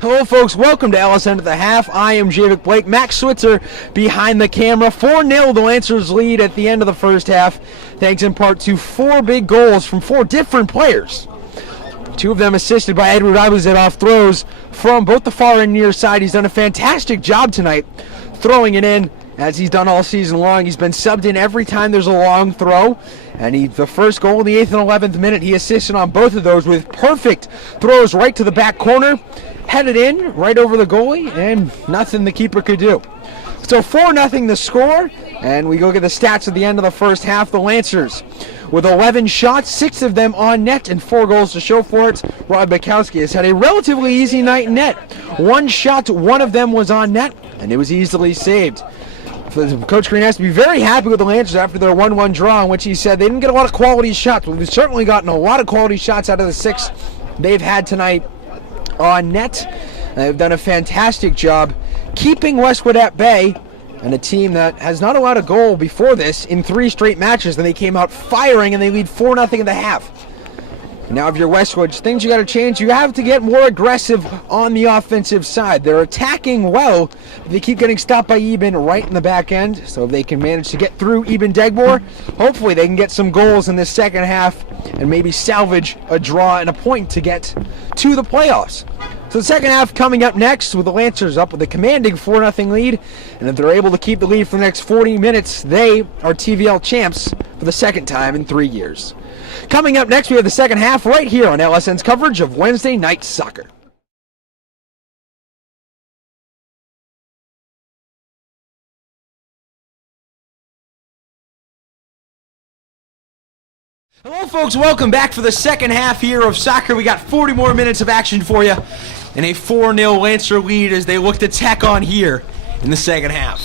Hello, folks. Welcome to LSN at the half. I am Javik Blake. Max Switzer behind the camera. 4-0 the Lancers lead at the end of the first half, thanks in part to 4 big goals from 4 different players. 2 of them assisted by Edward Ibuzet off throws from both the far and near side. He's done a fantastic job tonight throwing it in, as he's done all season long. He's been subbed in every time there's a long throw. And the first goal in the 8th and 11th minute, he assisted on both of those with perfect throws right to the back corner. Headed in right over the goalie, and nothing the keeper could do. So 4-0 the score, and we go get the stats at the end of the first half. The Lancers with 11 shots, 6 of them on net, and 4 goals to show for it. Rod Bukowski has had a relatively easy night in net. 1 shot, 1 of them was on net, and it was easily saved. Coach Green has to be very happy with the Lancers after their 1-1 draw, in which he said they didn't get a lot of quality shots. Well, we've certainly gotten a lot of quality shots out of the 6 they've had tonight on net. They've done a fantastic job keeping Westwood at bay, and a team that has not allowed a goal before this in 3 straight matches. Then they came out firing, and they lead 4-0 in the half. Now, if you're Westwood, things you got to change. You have to get more aggressive on the offensive side. They're attacking well. They keep getting stopped by Eben right in the back end. So if they can manage to get through Eben Degmore, hopefully they can get some goals in this second half and maybe salvage a draw and a point to get to the playoffs. So the second half coming up next, with the Lancers up with a commanding 4-0 lead. And if they're able to keep the lead for the next 40 minutes, they are TVL champs for the second time in 3 years. Coming up next, we have the second half right here on LSN's coverage of Wednesday Night Soccer. Hello, folks. Welcome back for the second half here of soccer. We got 40 more minutes of action for you, and a 4-0 Lancer lead as they look to tack on here in the second half.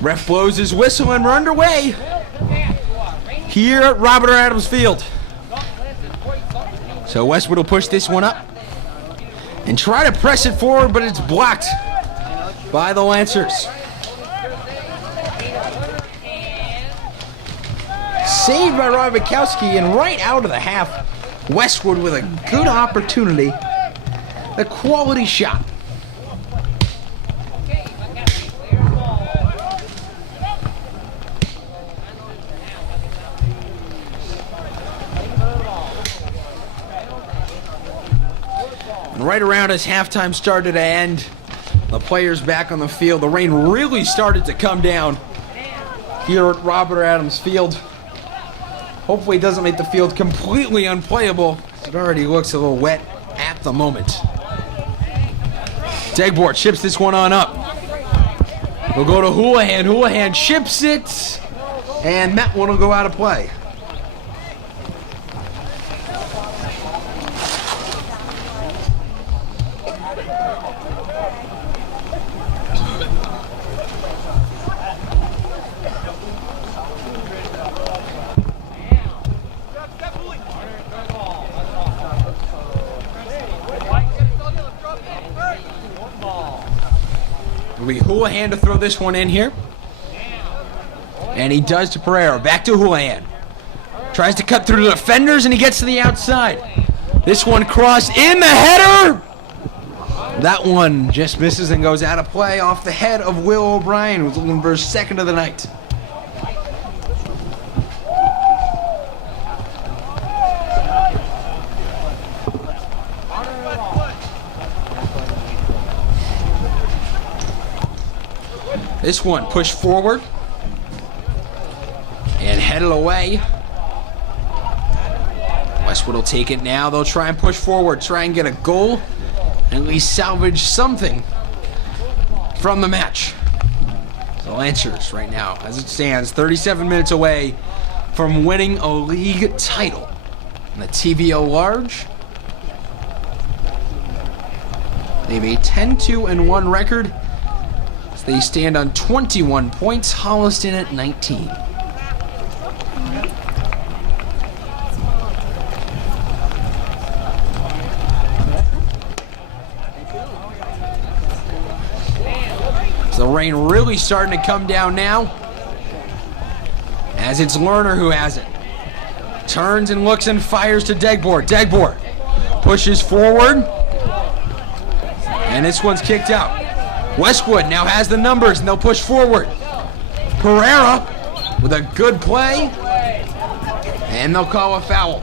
Ref blows his whistle and we're underway here at Robert Adams Field. So Westwood will push this one up and try to press it forward, but it's blocked by the Lancers. Saved by Rob Bukowski, and right out of the half, Westwood with a good opportunity, a quality shot. And right around as halftime started to end, the players back on the field, the rain really started to come down here at Robert Adams Field. Hopefully it doesn't make the field completely unplayable. It already looks a little wet at the moment. Degbort ships this one on up. We'll go to Houlihan. Houlihan ships it, and that one will go out of play. It'll be Houlihan to throw this one in here. And he does to Pereira. Back to Houlihan. Tries to cut through the defenders and he gets to the outside. This one crossed in the header. That one just misses and goes out of play off the head of Will O'Brien, who's looking for his second of the night. This one pushed forward and headed away. Westwood will take it now. They'll try and push forward, try and get a goal, and at least salvage something from the match. The Lancers right now, as it stands, 37 minutes away from winning a league title. And the TVO large, they have a 10-2-1 record. They stand on 21 points, Holliston at 19. So the rain really starting to come down now, as it's Lerner who has it. Turns and looks and fires to Degbort. Degbort pushes forward, and this one's kicked out. Westwood now has the numbers, and they'll push forward. Pereira with a good play, and they'll call a foul.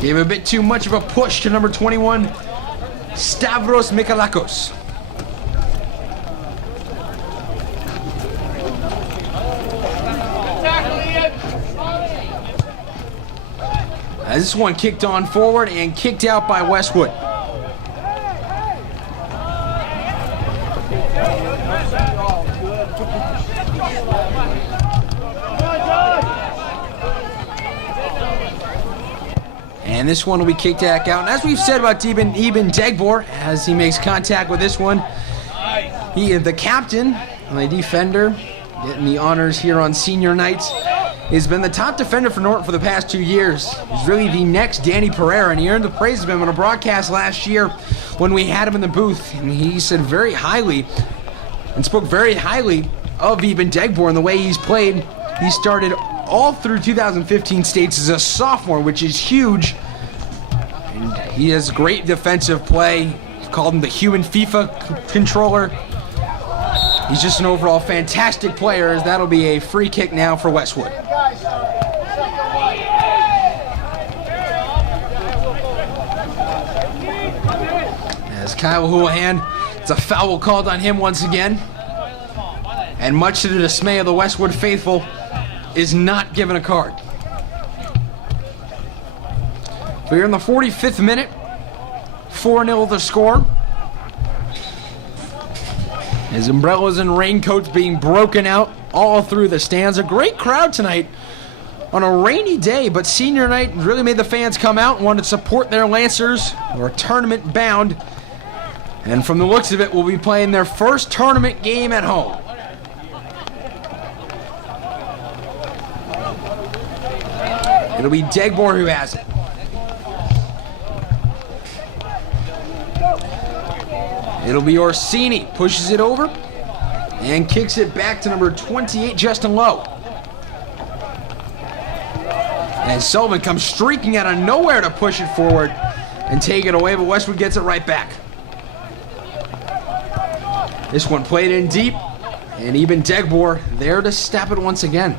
Gave a bit too much of a push to number 21, Stavros Mikalakos. As this one kicked on forward and kicked out by Westwood. And this one will be kicked back out. And as we've said about Eben Degbor, as he makes contact with this one, he is the captain and the defender, getting the honors here on senior night. He's been the top defender for Norton for the past 2 years. He's really the next Danny Pereira, and he earned the praise of him on a broadcast last year when we had him in the booth. And he said very highly, and spoke very highly of Eben Degbor and the way he's played. He started all through 2015 states as a sophomore, which is huge. And he has great defensive play. Called him the human FIFA controller. He's just an overall fantastic player, as that'll be a free kick now for Westwood. As Kyle Houlihan, it's a foul called on him once again. And much to the dismay of the Westwood faithful, is not given a card. We're in the 45th minute. 4-0 the score. As umbrellas and raincoats being broken out all through the stands. A great crowd tonight on a rainy day, but senior night really made the fans come out and wanted to support their Lancers, who are tournament bound, And from the looks of it, we'll be playing their first tournament game at home. It'll be Degbor who has it. It'll be Orsini, pushes it over and kicks it back to number 28, Justin Lowe. And Sullivan comes streaking out of nowhere to push it forward and take it away, but Westwood gets it right back. This one played in deep, and even Degbor there to stop it once again.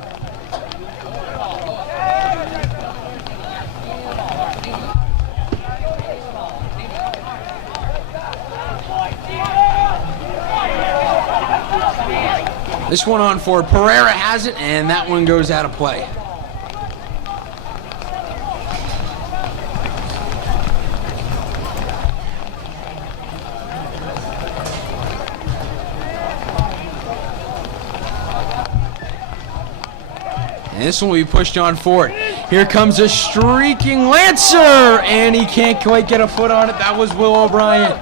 This one on for Pereira has it, and that one goes out of play. And this one will be pushed on forward. Here comes a streaking Lancer, and he can't quite get a foot on it. That was Will O'Brien.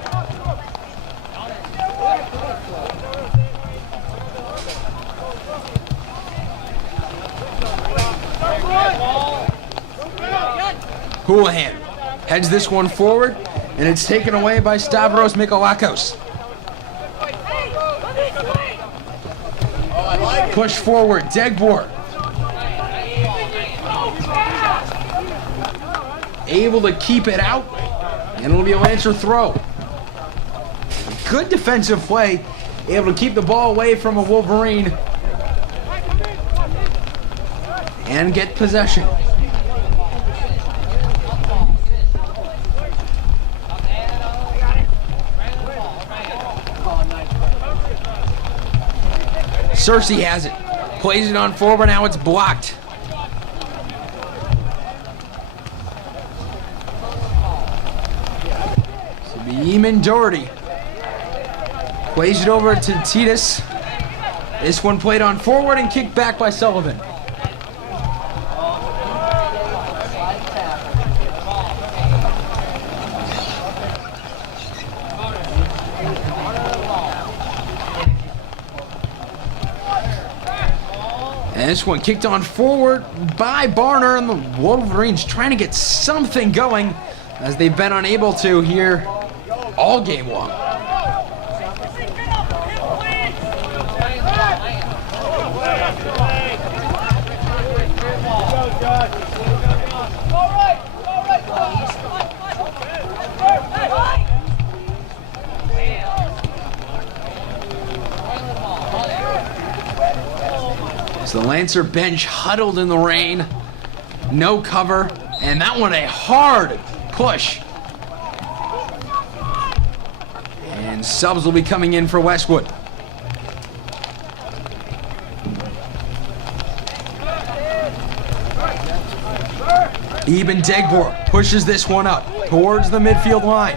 Houlihan heads this one forward, and it's taken away by Stavros Mikolakos. Push forward, Degbor. Able to keep it out, and it'll be a Lancer throw. Good defensive play, able to keep the ball away from a Wolverine and get possession. Cersei has it, plays it on forward, now it's blocked. So Beeman Doherty plays it over to Titus. This one played on forward and kicked back by Sullivan. And this one kicked on forward by Barner, and the Wolverines trying to get something going as they've been unable to here all game long. So the Lancer bench huddled in the rain, no cover, and that one a hard push. And subs will be coming in for Westwood. Eben Degbor pushes this one up towards the midfield line.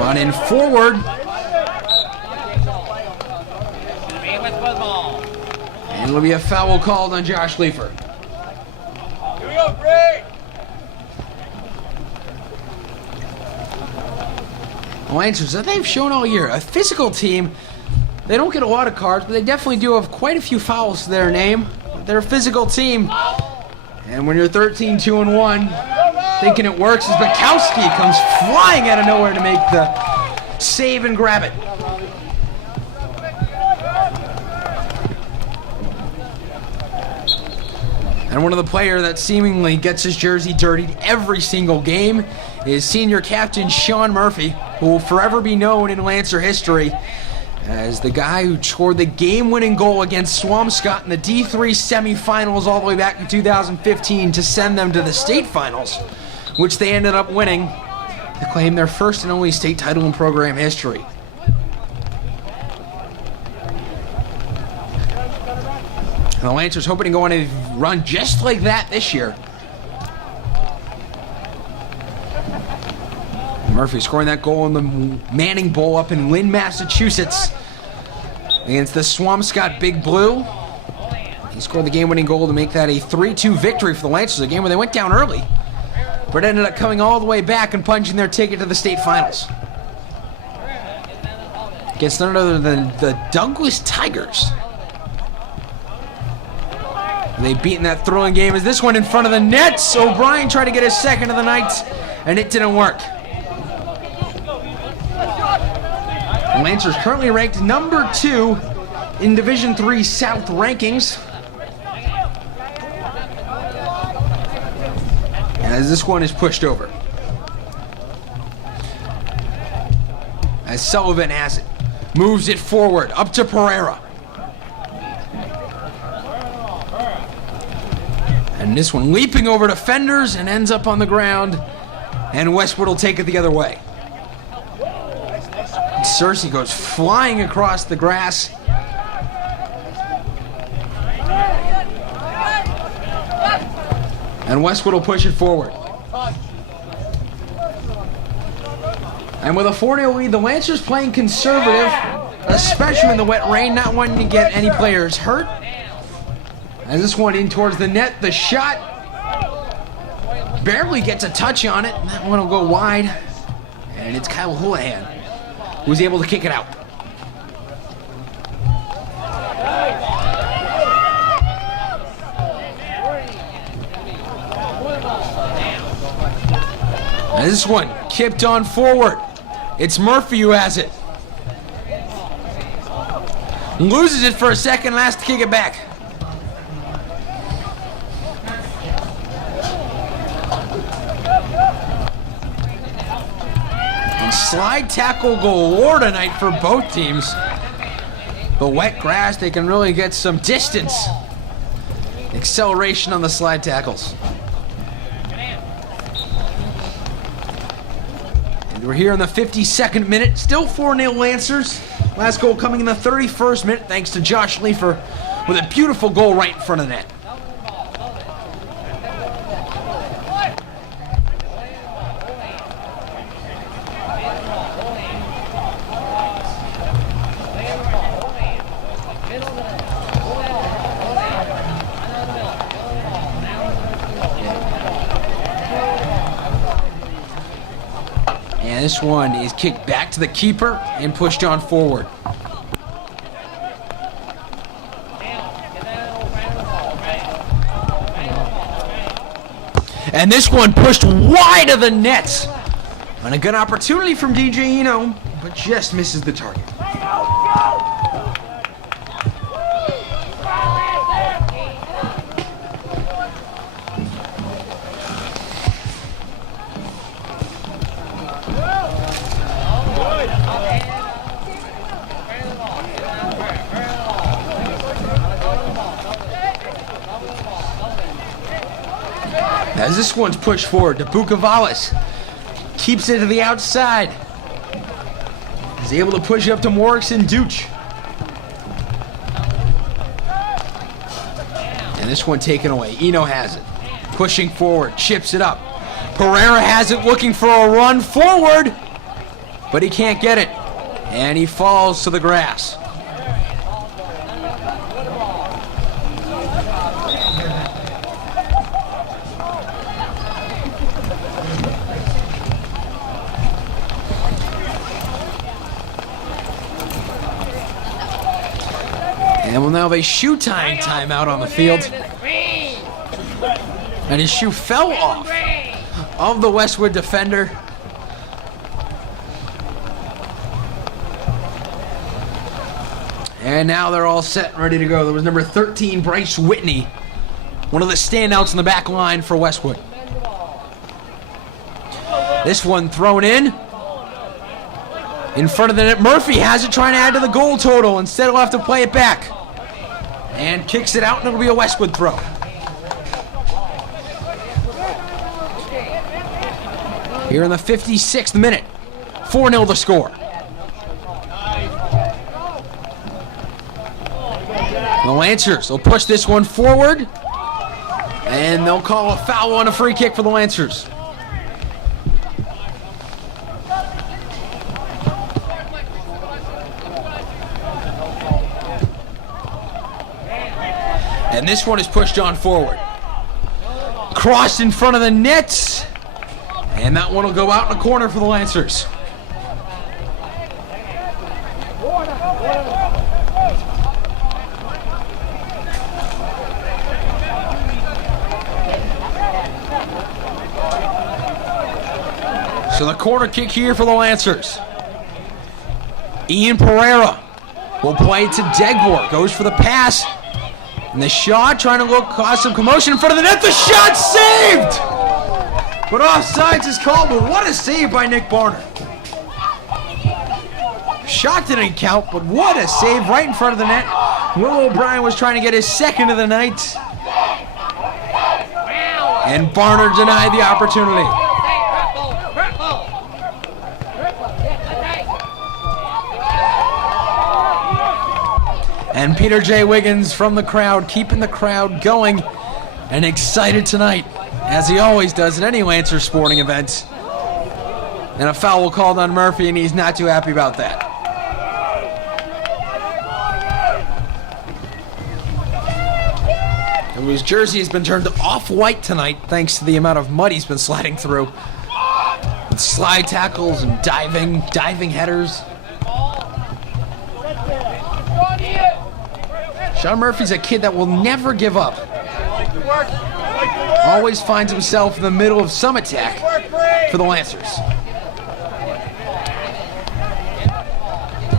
Running forward. And it'll be a foul called on Josh Leifer. Here we go, break! The Lancers, that they've shown all year, a physical team. They don't get a lot of cards, but they definitely do have quite a few fouls to their name. They're a physical team. And when you're 13-2-1, thinking it works, as Bukowski comes flying out of nowhere to make the save and grab it. And one of the players that seemingly gets his jersey dirtied every single game is senior captain Sean Murphy, who will forever be known in Lancer history as the guy who scored the game-winning goal against Swampscott in the D3 semifinals all the way back in 2015 to send them to the state finals, which they ended up winning to claim their first and only state title in program history. And the Lancers hoping to go on a run just like that this year. Murphy scoring that goal in the Manning Bowl up in Lynn, Massachusetts against the Swampscott Big Blue. He scored the game-winning goal to make that a 3-2 victory for the Lancers, a game where they went down early. but ended up coming all the way back and punching their ticket to the state finals. Against none other than the Douglas Tigers. They've beaten that throwing game as this one in front of the nets. O'Brien tried to get his second of the night, and it didn't work. The Lancers currently ranked number 2 in Division III South rankings. As this one is pushed over. As Sullivan has it. Moves it forward, up to Pereira. And this one leaping over defenders and ends up on the ground. And Westwood will take it the other way. Cersei goes flying across the grass. And Westwood will push it forward. And with a 4-0 lead, the Lancers playing conservative, especially in the wet rain, not wanting to get any players hurt. As this one in towards the net, the shot barely gets a touch on it. That one will go wide. And it's Kyle Houlihan who's able to kick it out. And this one kipped on forward. It's Murphy who has it. Loses it for a second, has to kick it back. And slide tackle galore tonight for both teams. The wet grass, they can really get some distance. Acceleration on the slide tackles. We're here in the 52nd minute, still 4-0 Lancers. Last goal coming in the 31st minute, thanks to Josh Leifer with a beautiful goal right in front of the net. And this one is kicked back to the keeper and pushed on forward. And this one pushed wide of the net. And a good opportunity from DJ Eno, but just misses the target. As this one's pushed forward to Bukavalis. Keeps it to the outside. Is able to push it up to Morrix and Dooch. And this one taken away. Eno has it. Pushing forward. Chips it up. Pereira has it looking for a run forward. But he can't get it. And he falls to the grass. And we'll now have a shoe tying timeout on the field. And his shoe fell off of the Westwood defender. And now they're all set and ready to go. There was number 13, Bryce Whitney, one of the standouts in the back line for Westwood. This one thrown in front of the net. Murphy has it, trying to add to the goal total. Instead, he'll have to play it back. And kicks it out, and it'll be a Westwood throw. Here in the 56th minute, 4-0 the score. The Lancers will push this one forward, and they'll call a foul on a free kick for the Lancers. And this one is pushed on forward. Crossed in front of the net. And that one will go out in the corner for the Lancers. So the corner kick here for the Lancers. Ian Pereira will play it to Degbor. Goes for the pass. And the shot trying to cause some commotion in front of the net. The shot saved! But offsides is called, but what a save by Nick Barner. Shot didn't count, but what a save right in front of the net. Will O'Brien was trying to get his second of the night. And Barner denied the opportunity. And Peter J. Wiggins from the crowd, keeping the crowd going and excited tonight, as he always does at any Lancer sporting event. And a foul called on Murphy, and he's not too happy about that. And his jersey has been turned off-white tonight, thanks to the amount of mud he's been sliding through. With slide tackles and diving headers. Sean Murphy's a kid that will never give up. Always finds himself in the middle of some attack for the Lancers.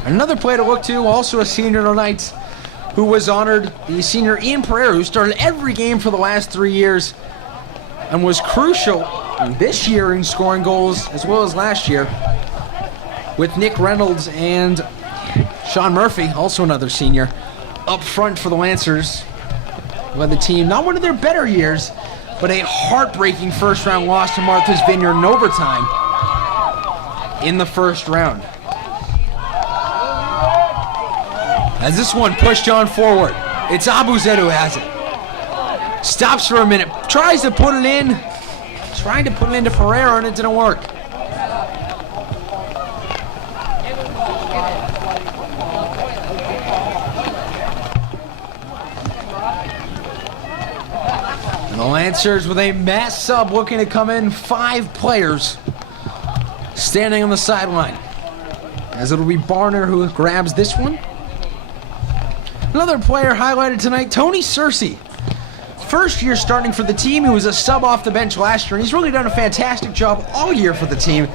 Another player to look to, also a senior tonight, who was honored, the senior Ian Pereira, who started every game for the last 3 years and was crucial this year in scoring goals as well as last year, with Nick Reynolds and Sean Murphy, also another senior, up front for the Lancers. Led the team, not one of their better years, but a heartbreaking first-round loss to Martha's Vineyard in overtime in the first round. As this one pushed on forward, it's Abuzet who has it. Stops for a minute, tries to put it in, tried to put it into Pereira, and it didn't work. The Lancers with a mass sub looking to come in, 5 players standing on the sideline. As it'll be Barner who grabs this one. Another player highlighted tonight, Tony Searcy. First year starting for the team. He was a sub off the bench last year, and he's really done a fantastic job all year for the team,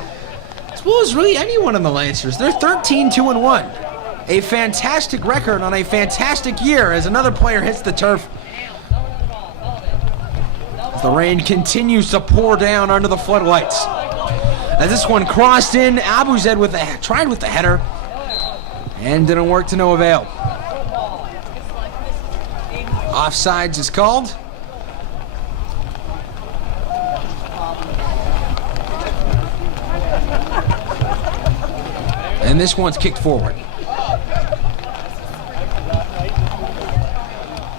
as well as really anyone in the Lancers. They're 13-2-1. A fantastic record on a fantastic year as another player hits the turf. The rain continues to pour down under the floodlights. As this one crossed in, Abuzet tried with the header and didn't work to no avail. Offsides is called. And this one's kicked forward.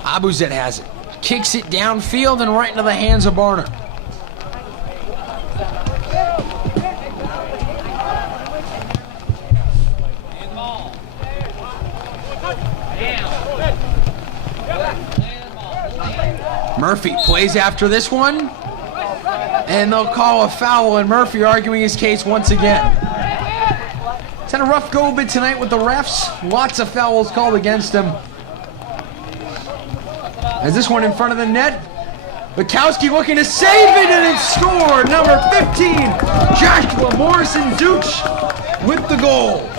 Abuzet has it. Kicks it downfield and right into the hands of Barner. Murphy plays after this one, and they'll call a foul, and Murphy arguing his case once again. He's had a rough go of it tonight with the refs. Lots of fouls called against him. As this one in front of the net, Bukowski looking to save it, and it's scored. Number 15, Joshua Morrison-Duch with the goal.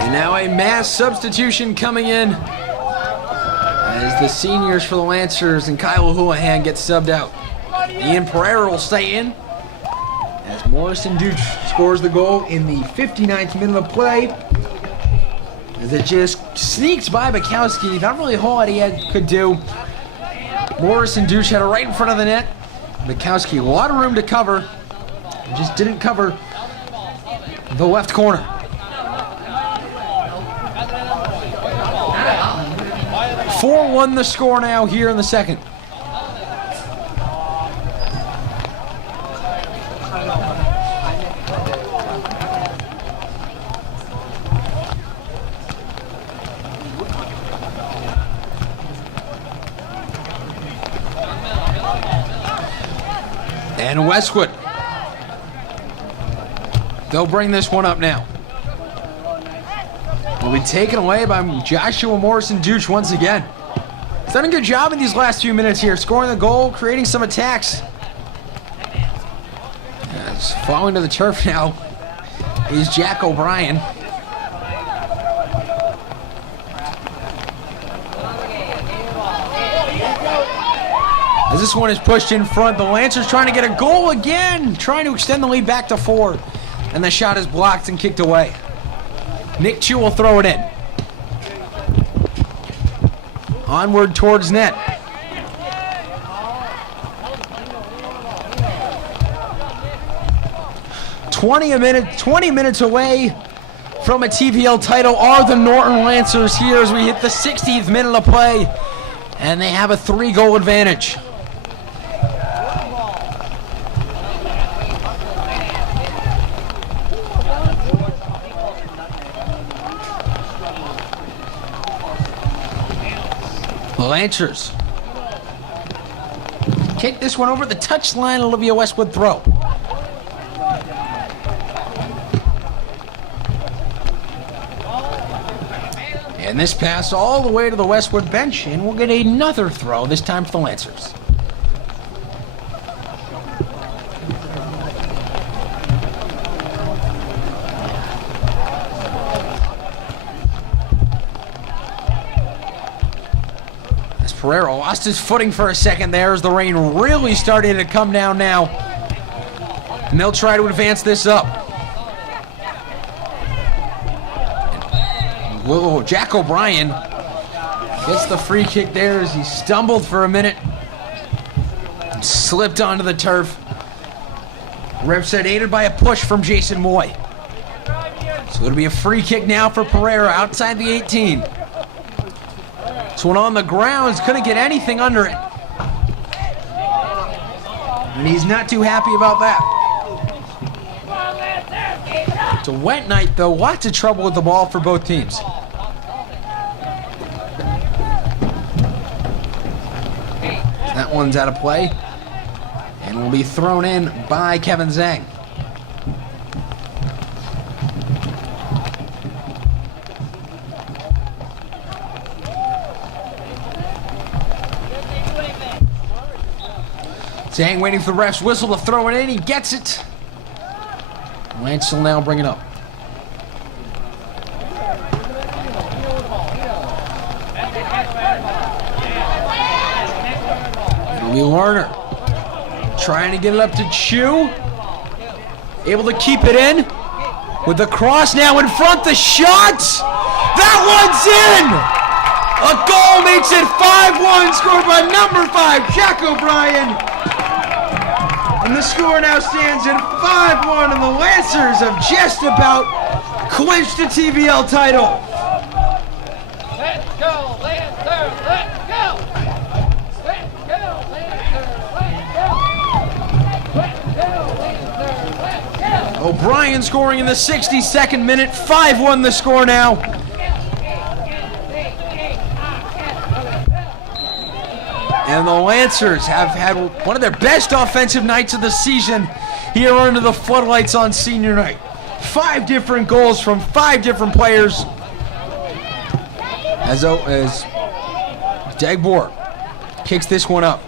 And now a mass substitution coming in, as the seniors for the Lancers and Kyle Houlihan get subbed out. Ian Pereira will stay in as Morrison-Duch scores the goal in the 59th minute of play. As it just sneaks by Bukowski, not really a whole lot he could do. Morrison-Duch had it right in front of the net. Bukowski, a lot of room to cover, just didn't cover the left corner. 4-1 the score now here in the second. And Westwood. They'll bring this one up now. Will be taken away by Joshua Morrison-Duch once again. He's done a good job in these last few minutes here, scoring the goal, creating some attacks. Yes, falling to the turf now is Jack O'Brien. As this one is pushed in front, the Lancers trying to get a goal again, trying to extend the lead back to 4. And the shot is blocked and kicked away. Nick Chu will throw it in. Onward towards net. "20 minutes away from a TVL title are the Norton Lancers here as we hit the 60th minute of play. And they have a 3-goal advantage. The Lancers kick this one over the touchline. Olivia Westwood throw. And this pass all the way to the Westwood bench, and we'll get another throw, this time for the Lancers. Pereira lost his footing for a second there as the rain really started to come down now. And they'll try to advance this up. Whoa, Jack O'Brien gets the free kick there as he stumbled for a minute. Slipped onto the turf. Ref said aided by a push from Jason Moy. So it'll be a free kick now for Pereira outside the 18. This one on the grounds, couldn't get anything under it. And he's not too happy about that. It's a wet night though, lots of trouble with the ball for both teams. That one's out of play and will be thrown in by Kevin Zhang. Zhang waiting for the ref's whistle to throw it in. He gets it. Lance will now bring it up. It'll be Lerner trying to get it up to Chu. Able to keep it in. With the cross now in front. The shot! That one's in! A goal makes it 5-1, scored by number 5, Jack O'Brien. And the score now stands at 5-1, and the Lancers have just about clinched the TVL title. Let's go, Lancers! Let's go! Let's go, Lancers! Let's go! Let's go, Lancers! Let's go! O'Brien scoring in the 62nd minute, 5-1 the score now. And the Lancers have had one of their best offensive nights of the season here under the floodlights on senior night. 5 different goals from 5 different players. As Dagbor kicks this one up.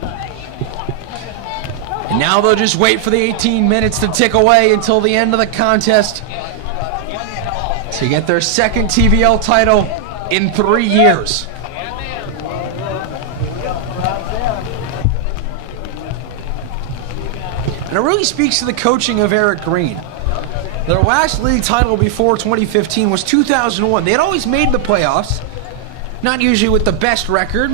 And now they'll just wait for the 18 minutes to tick away until the end of the contest to get their second TVL title in 3 years. And it really speaks to the coaching of Eric Green. Their last league title before 2015 was 2001. They had always made the playoffs, not usually with the best record.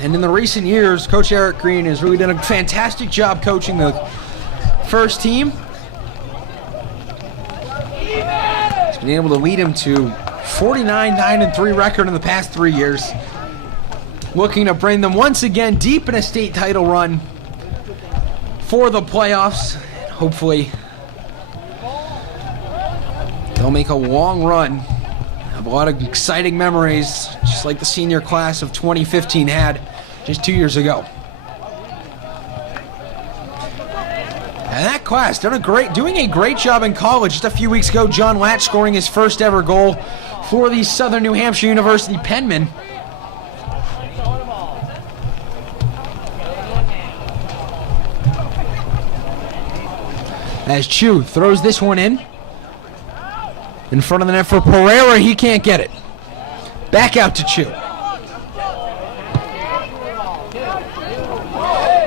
And in the recent years, Coach Eric Green has really done a fantastic job coaching the first team. He's been able to lead him to 49-9-3 record in the past 3 years. Looking to bring them once again deep in a state title run for the playoffs. Hopefully they'll make a long run. Have a lot of exciting memories, just like the senior class of 2015 had just 2 years ago. And that class doing a great job in college. Just a few weeks ago, John Latch scoring his first ever goal for the Southern New Hampshire University Penmen. As Chu throws this one in front of the net for Pereira. He can't get it. Back out to Chu.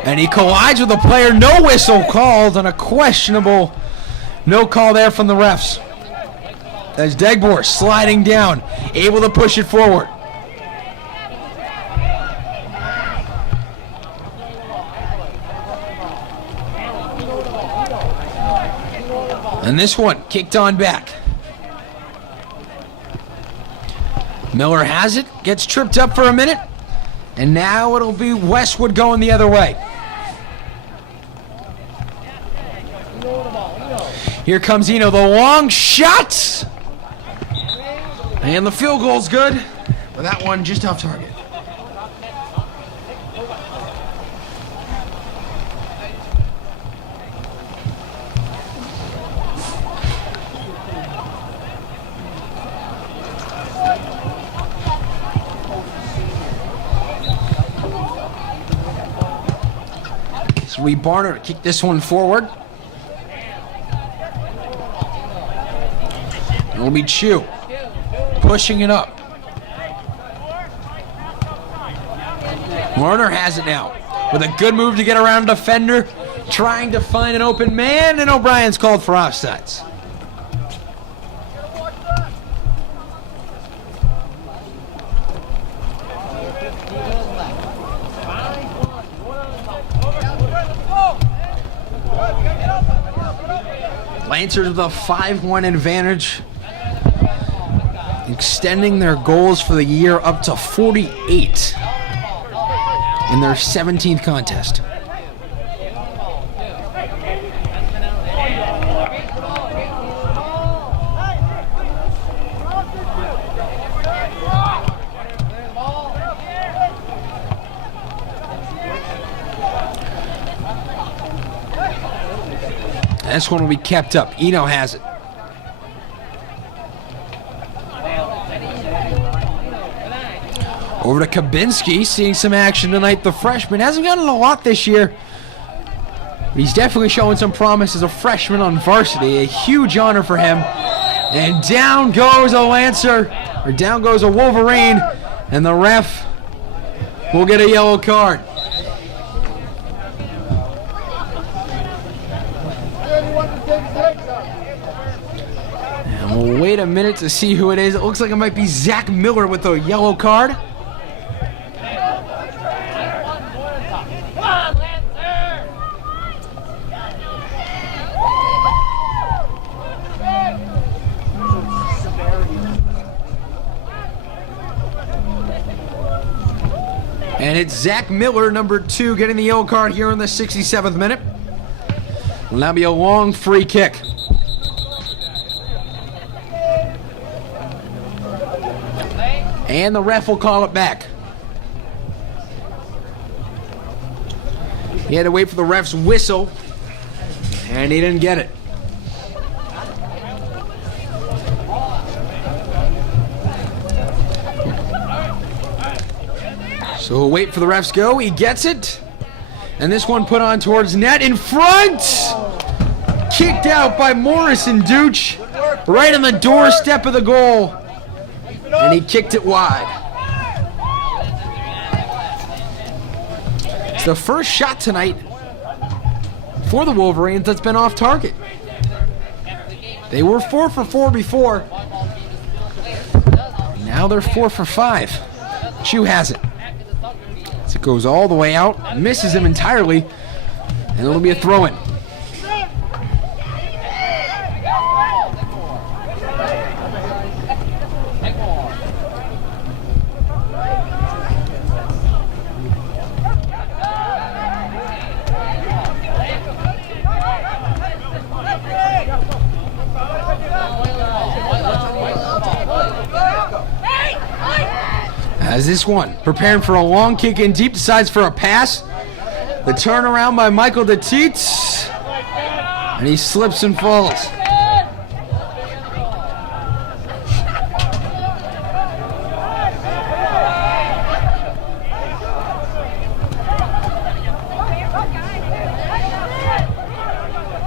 And he collides with a player. No whistle called on a questionable no call there from the refs. As Degbor sliding down, able to push it forward. And this one kicked on back. Miller has it, gets tripped up for a minute, and now it'll be Westwood going the other way. Here comes Eno, the long shot! And the field goal's good, but that one just off target. Sweet Barner to kick this one forward. It'll be Chu pushing it up. Warner has it now with a good move to get around a defender, trying to find an open man, and O'Brien's called for offsides. Lancers with a 5-1 advantage, extending their goals for the year up to 48 in their 17th contest. This one will be kept up. Eno has it. Over to Kabinski, seeing some action tonight. The freshman hasn't gotten a lot this year, but he's definitely showing some promise as a freshman on varsity. A huge honor for him. And down goes a Lancer, or down goes a Wolverine, and the ref will get a yellow card. And we'll wait a minute to see who it is. It looks like it might be Zach Miller with a yellow card. And it's Zach Miller, number 2, getting the yellow card here in the 67th minute. Will now be a long free kick. And the ref will call it back. He had to wait for the ref's whistle, and he didn't get it. So we'll wait for the refs go. He gets it. And this one put on towards net in front. Kicked out by Morrison Dooch. Right on the doorstep of the goal. And he kicked it wide. It's the first shot tonight for the Wolverines that's been off target. They were 4 for 4 before. Now they're 4 for 5. Chu has it. It goes all the way out, misses him entirely, and it'll be a throw-in. As this one, preparing for a long kick in deep, decides for a pass. The turnaround by Michael DeTietz. And he slips and falls.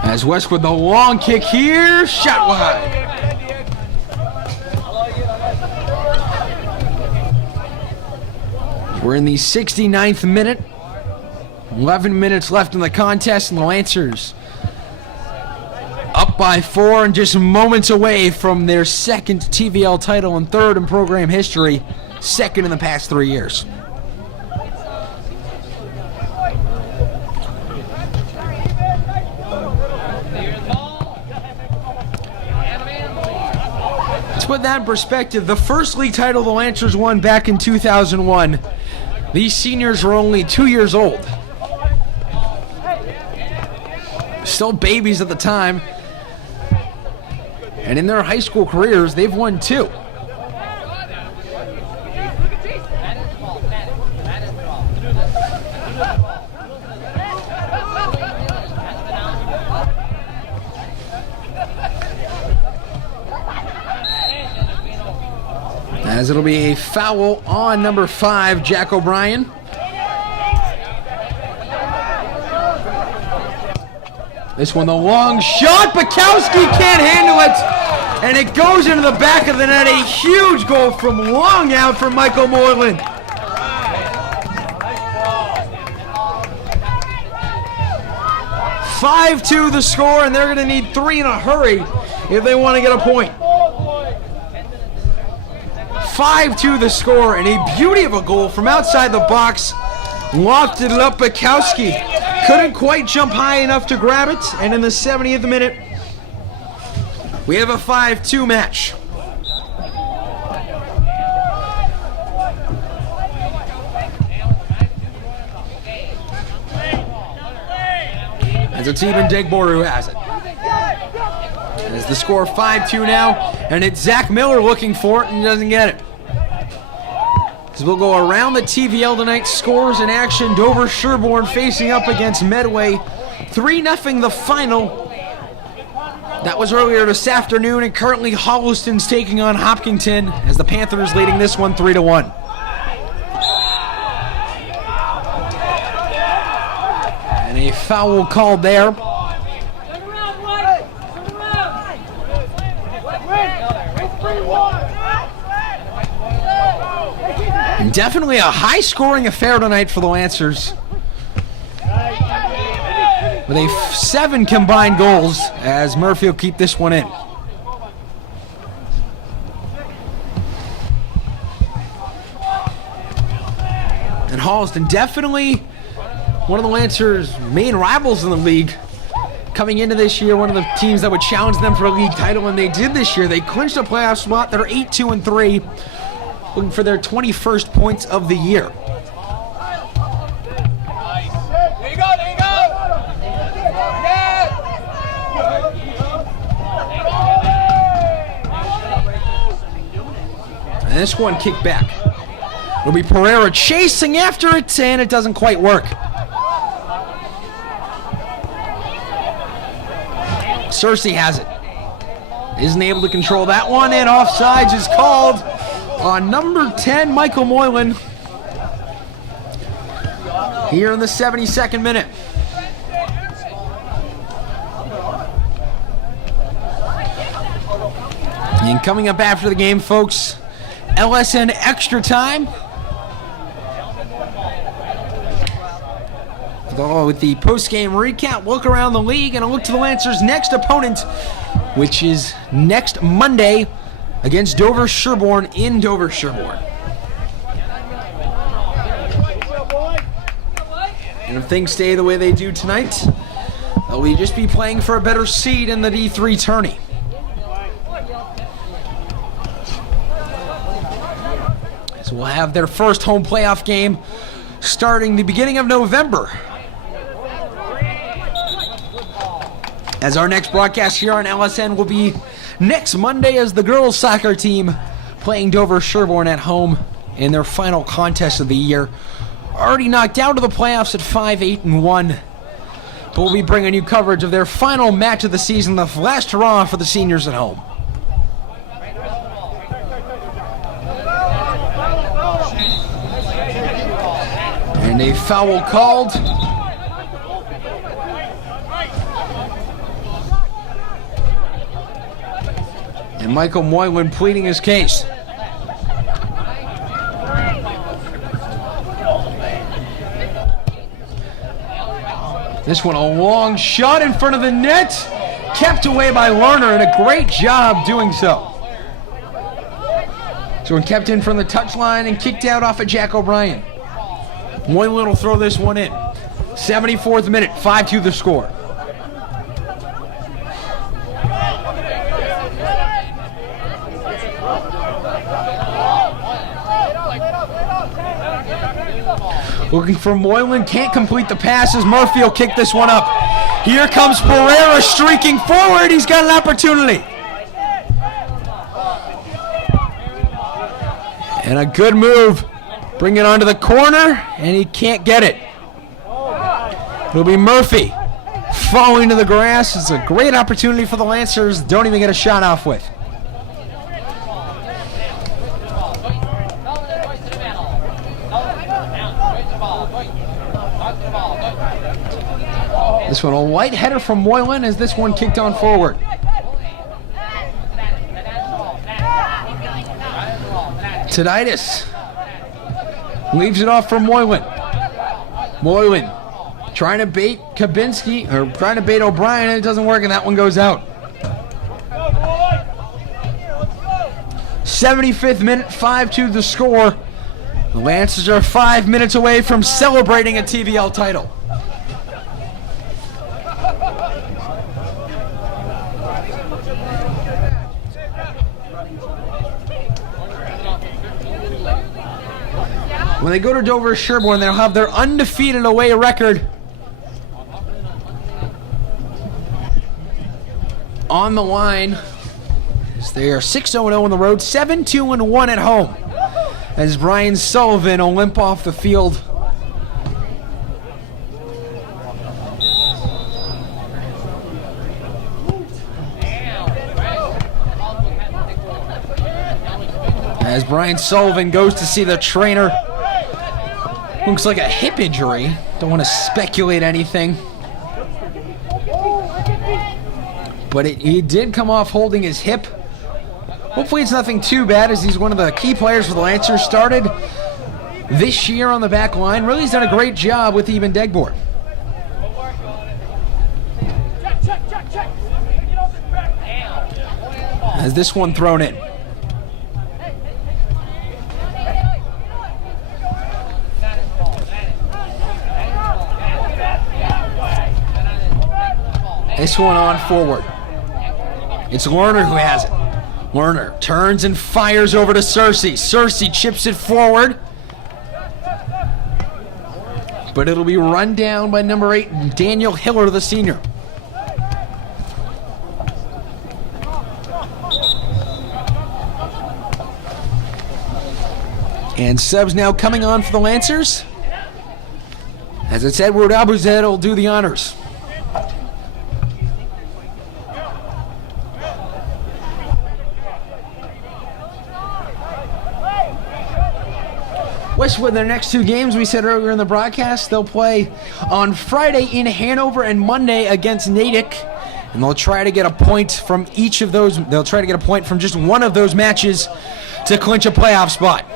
As Westwood, the long kick here, shot wide. We're in the 69th minute. 11 minutes left in the contest, and the Lancers up by 4 and just moments away from their second TVL title and third in program history, second in the past 3 years. To put that in perspective, the first league title the Lancers won back in 2001, these seniors were only 2 years old. Still babies at the time. And in their high school careers, they've won 2. As it'll be a foul on number 5, Jack O'Brien. This one, the long shot. Bukowski can't handle it. And it goes into the back of the net. A huge goal from long out for Michael Moreland. 5-2 the score, and they're going to need 3 in a hurry if they want to get a point. 5-2 the score, and a beauty of a goal from outside the box. Lofted it up, Bukowski couldn't quite jump high enough to grab it, and in the 70th minute, we have a 5-2 match. As it's even Digboard who has it. As the score 5-2 now, and it's Zach Miller looking for it and doesn't get it. As we'll go around the TVL tonight, scores in action. Dover Sherborne facing up against Medway. 3-0 the final. That was earlier this afternoon, and currently Holliston's taking on Hopkinton as the Panthers leading this one 3-1. And a foul called there. Definitely a high-scoring affair tonight for the Lancers, with 7 combined goals as Murphy will keep this one in. And Holliston, definitely one of the Lancers' main rivals in the league. Coming into this year, one of the teams that would challenge them for a league title, and they did this year. They clinched a playoff spot. They're 8-2-3. Looking for their 21st points of the year. There you go, there you go! And this one kicked back. It'll be Pereira chasing after it, and it doesn't quite work. Cersei has it. Isn't able to control that one, and offsides is called on number 10, Michael Moylan, here in the 72nd minute. And coming up after the game, folks, LSN Extra Time. With the post-game recap, look around the league, and a look to the Lancers' next opponent, which is next Monday against Dover Sherborne in Dover Sherborne. And if things stay the way they do tonight, they'll just be playing for a better seed in the D3 tourney. So we'll have their first home playoff game starting the beginning of November. As our next broadcast here on LSN will be next Monday as the girls soccer team playing Dover Sherborne at home in their final contest of the year. Already knocked out of the playoffs at 5-8-1. But we'll be bringing you coverage of their final match of the season, the last hurrah for the seniors at home. And a foul called. And Michael Moylan pleading his case. This one a long shot in front of the net. Kept away by Lerner, and a great job doing so. So one kept in from the touchline and kicked out off of Jack O'Brien. Moylan will throw this one in. 74th minute, 5-2 the score. Looking for Moylan, can't complete the passes. Murphy will kick this one up. Here comes Pereira streaking forward. He's got an opportunity. And a good move. Bring it onto the corner, and he can't get it. It'll be Murphy falling to the grass. It's a great opportunity for the Lancers. Don't even get a shot off with. This one a light header from Moylan as this one kicked on forward. Taditis leaves it off for Moylan. Moylan trying to bait Kabinski, or trying to bait O'Brien, and it doesn't work, and that one goes out. 75th minute, 5-2 the score. The Lancers are 5 minutes away from celebrating a TVL title. When they go to Dover Sherborne, they'll have their undefeated away record on the line. As they are 6-0 on the road, 7-2-1 at home. As Brian Sullivan will limp off the field. As Brian Sullivan goes to see the trainer. Looks like a hip injury. Don't want to speculate anything. But he did come off holding his hip. Hopefully it's nothing too bad, as he's one of the key players for the Lancers. Started this year on the back line. Really, he's done a great job with Eben Degbor. As this one thrown in. This one on forward. It's Lerner who has it. Lerner turns and fires over to Cersei. Cersei chips it forward. But it'll be run down by number 8, Daniel Hiller, the senior. And subs now coming on for the Lancers. As it's Edward Abuzet will do the honors. Westwood, their next two games, we said earlier in the broadcast, they'll play on Friday in Hanover and Monday against Natick. And they'll try to get a point from each of those. They'll try to get a point from just one of those matches to clinch a playoff spot.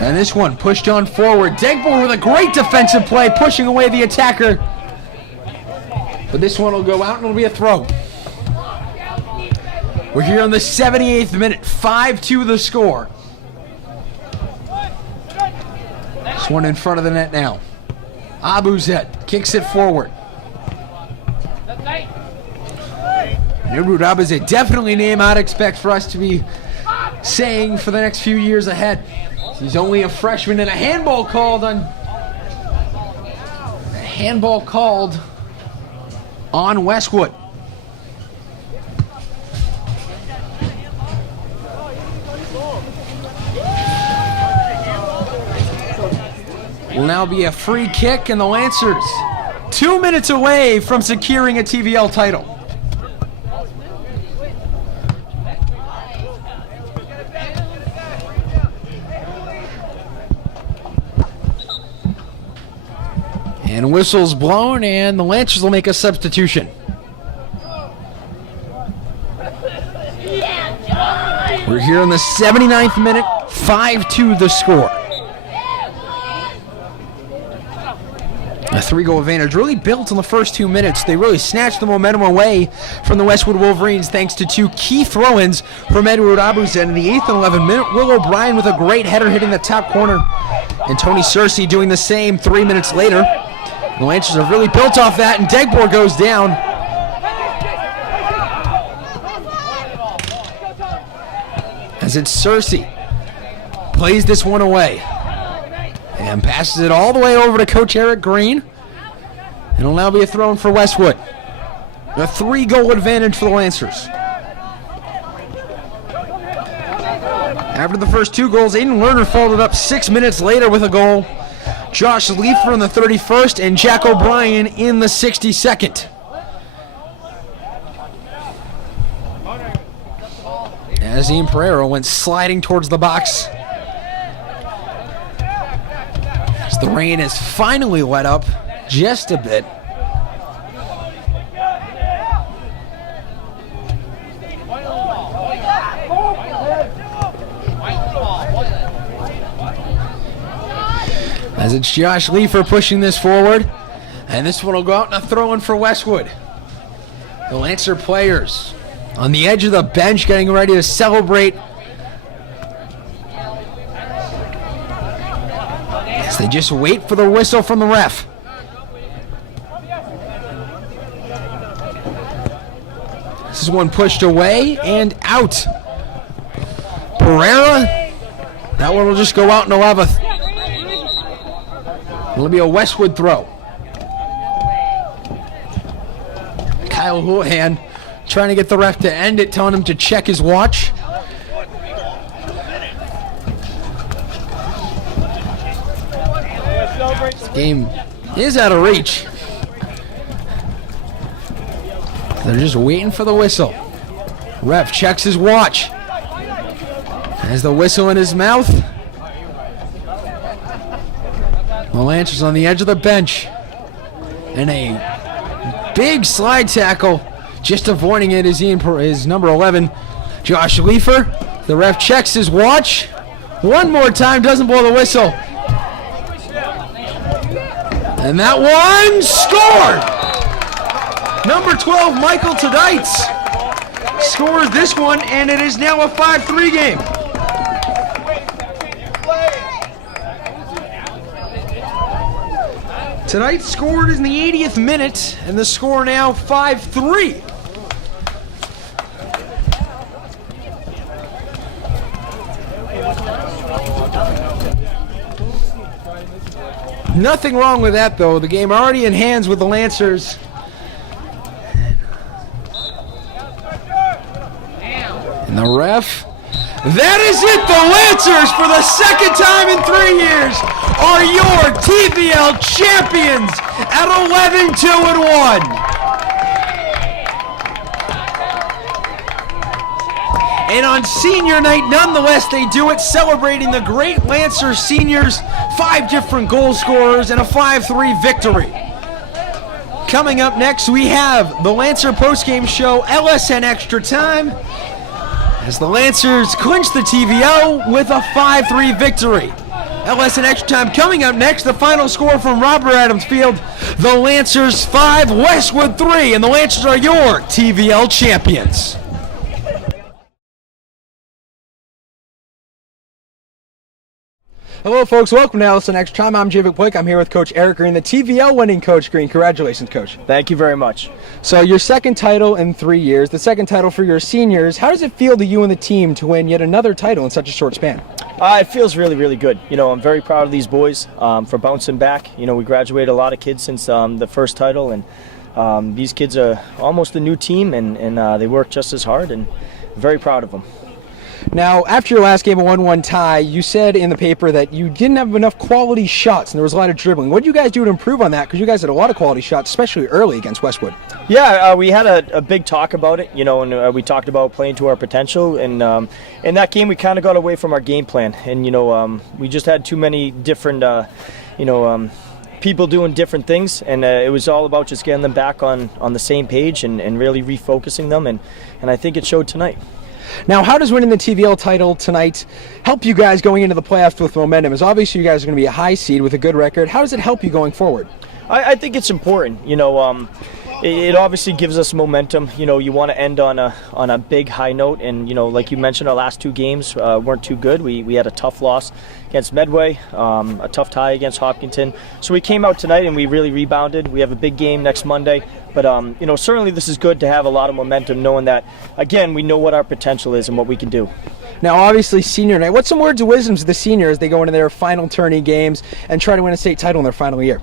And this one pushed on forward. Degbor with a great defensive play, pushing away the attacker. But this one will go out and it'll be a throw. We're here on the 78th minute, 5-2 the score. This one in front of the net now. Abuzet kicks it forward. Edward Abuzet, definitely a name I'd expect for us to be saying for the next few years ahead. He's only a freshman, and a handball called on Westwood. will now be a free kick, and the Lancers 2 minutes away from securing a TVL title. And whistles blown, and the Lancers will make a substitution. We're here in the 79th minute, 5-2 the score. A 3-goal advantage really built in the first 2 minutes. They really snatched the momentum away from the Westwood Wolverines thanks to 2 key throw-ins from Edward Abuzen in the 8th and 11th minute. Will O'Brien with a great header hitting the top corner, and Tony Searcy doing the same 3 minutes later. The Lancers have really built off that, and Degbor goes down. As it's Searcy. Plays this one away. And passes it all the way over to Coach Eric Green. And it'll now be a throw-in for Westwood. A 3-goal advantage for the Lancers. After the first 2 goals, Aiden Lerner followed up 6 minutes later with a goal. Josh Leifer in the 31st and Jack O'Brien in the 62nd. As Ian Pereira went sliding towards the box. As the rain has finally let up just a bit. As it's Josh Leifer pushing this forward. And this one will go out and a throw-in for Westwood. The Lancer players on the edge of the bench getting ready to celebrate. As they just wait for the whistle from the ref. This is one pushed away and out. Pereira. That one will just go out and it'll be a Westwood throw. Kyle Houlihan trying to get the ref to end it, telling him to check his watch. This game is out of reach. They're just waiting for the whistle. Ref checks his watch. Has the whistle in his mouth. The Lancers on the edge of the bench. And a big slide tackle. Just avoiding it is number 11, Josh Leifer. The ref checks his watch. One more time, doesn't blow the whistle. And that one scored! Number 12, Michael Tadites scores this one, and it is now a 5-3 game. Tonight scored in the 80th minute, and the score now 5-3. Nothing wrong with that, though. The game already in hands with the Lancers. And the ref. That is it! The Lancers, for the second time in 3 years, are your TVL champions at 11-2-1. And on senior night, nonetheless, they do it, celebrating the great Lancer seniors, 5 different goal scorers, and a 5-3 victory. Coming up next, we have the Lancer postgame show, LSN Extra Time, as the Lancers clinch the TVO with a 5-3 victory. LSN Extra Time coming up next. The final score from Robert Adams Field, the Lancers 5, Westwood 3, and the Lancers are your TVL champions. Hello, folks. Welcome to LSN Extra Time. I'm Javik Blake. I'm here with Coach Eric Green, the TVL winning Coach Green. Congratulations, Coach. Thank you very much. So your second title in 3 years, the second title for your seniors. How does it feel to you and the team to win yet another title in such a short span? It feels really, really good. You know, I'm very proud of these boys for bouncing back. You know, we graduated a lot of kids since the first title, and these kids are almost a new team, and they work just as hard, and very proud of them. Now, after your last game, a 1-1 tie, you said in the paper that you didn't have enough quality shots and there was a lot of dribbling. What did you guys do to improve on that? Because you guys had a lot of quality shots, especially early against Westwood. Yeah, we had a big talk about it, and we talked about playing to our potential. And in that game, we kind of got away from our game plan. And, we just had too many different, people doing different things. And it was all about just getting them back on the same page and really refocusing them. And I think it showed tonight. Now, how does winning the TVL title tonight help you guys going into the playoffs with momentum? As obviously you guys are going to be a high seed with a good record. How does it help you going forward? I think it's important. It obviously gives us momentum. You want to end on a big high note, and like you mentioned, our last 2 games weren't too good. We had a tough loss against Medway, a tough tie against Hopkinton. So we came out tonight and we really rebounded. We have a big game next Monday, but certainly this is good to have a lot of momentum, knowing that again we know what our potential is and what we can do. Now, obviously, senior night. What's some words of wisdom to the seniors as they go into their final tourney games and try to win a state title in their final year?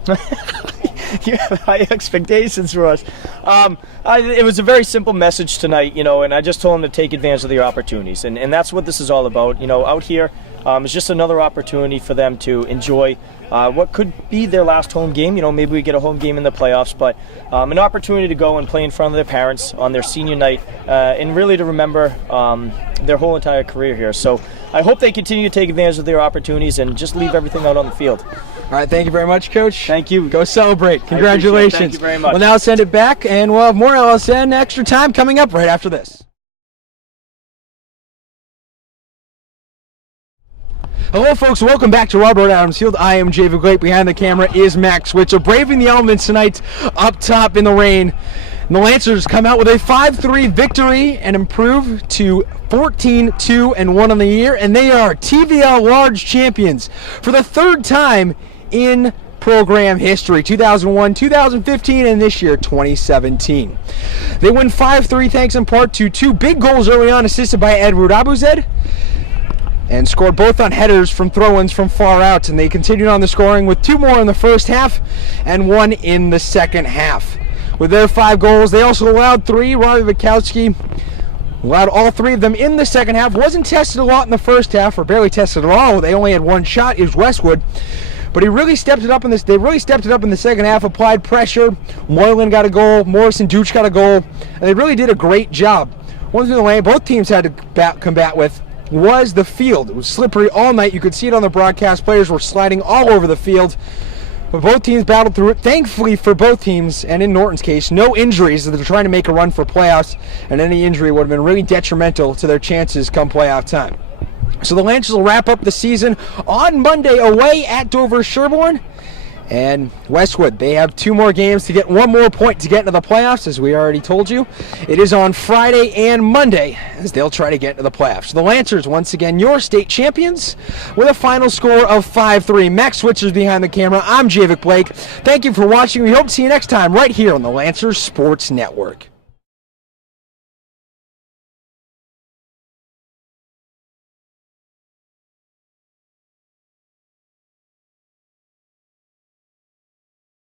You have high expectations for us. It was a very simple message tonight, and I just told them to take advantage of their opportunities, and that's what this is all about. Out here, it's just another opportunity for them to enjoy what could be their last home game. Maybe we get a home game in the playoffs, but an opportunity to go and play in front of their parents on their senior night, and really to remember their whole entire career here. So I hope they continue to take advantage of their opportunities and just leave everything out on the field. All right, thank you very much, Coach. Thank you. Go celebrate. Congratulations. Thank you very much. We'll now send it back, and we'll have more LSN Extra Time coming up right after this. Hello, folks. Welcome back to Robert Adams Field. I am Jay Glate. Behind the camera is Max Switzer. Braving the elements tonight up top in the rain. And the Lancers come out with a 5-3 victory and improve to 14-2-1 on the year. And they are TVL Large champions for the 3rd time in program history, 2001, 2015, and this year, 2017. They win 5-3 thanks in part to 2 big goals early on, assisted by Edward Abuzed, and scored both on headers from throw-ins from far out. And they continued on the scoring with 2 more in the first half and 1 in the second half. With their 5 goals, they also allowed 3. Robbie Bukowski allowed all 3 of them in the second half. Wasn't tested a lot in the first half, or barely tested at all. They only had 1 shot. It was Westwood. But he really stepped it up in this. They really stepped it up in the second half, applied pressure. Moylan got a goal. Morrison Dooch got a goal. And they really did a great job. One thing both teams had to combat with was the field. It was slippery all night. You could see it on the broadcast. Players were sliding all over the field. But both teams battled through it. Thankfully for both teams, and in Norton's case, no injuries as they're trying to make a run for playoffs, and any injury would have been really detrimental to their chances come playoff time. So the Lancers will wrap up the season on Monday away at Dover-Sherborne. And Westwood, they have 2 more games to get 1 more point to get into the playoffs, as we already told you. It is on Friday and Monday as they'll try to get into the playoffs. The Lancers, once again, your state champions with a final score of 5-3. Max Switzer's behind the camera. I'm Javik Blake. Thank you for watching. We hope to see you next time right here on the Lancers Sports Network.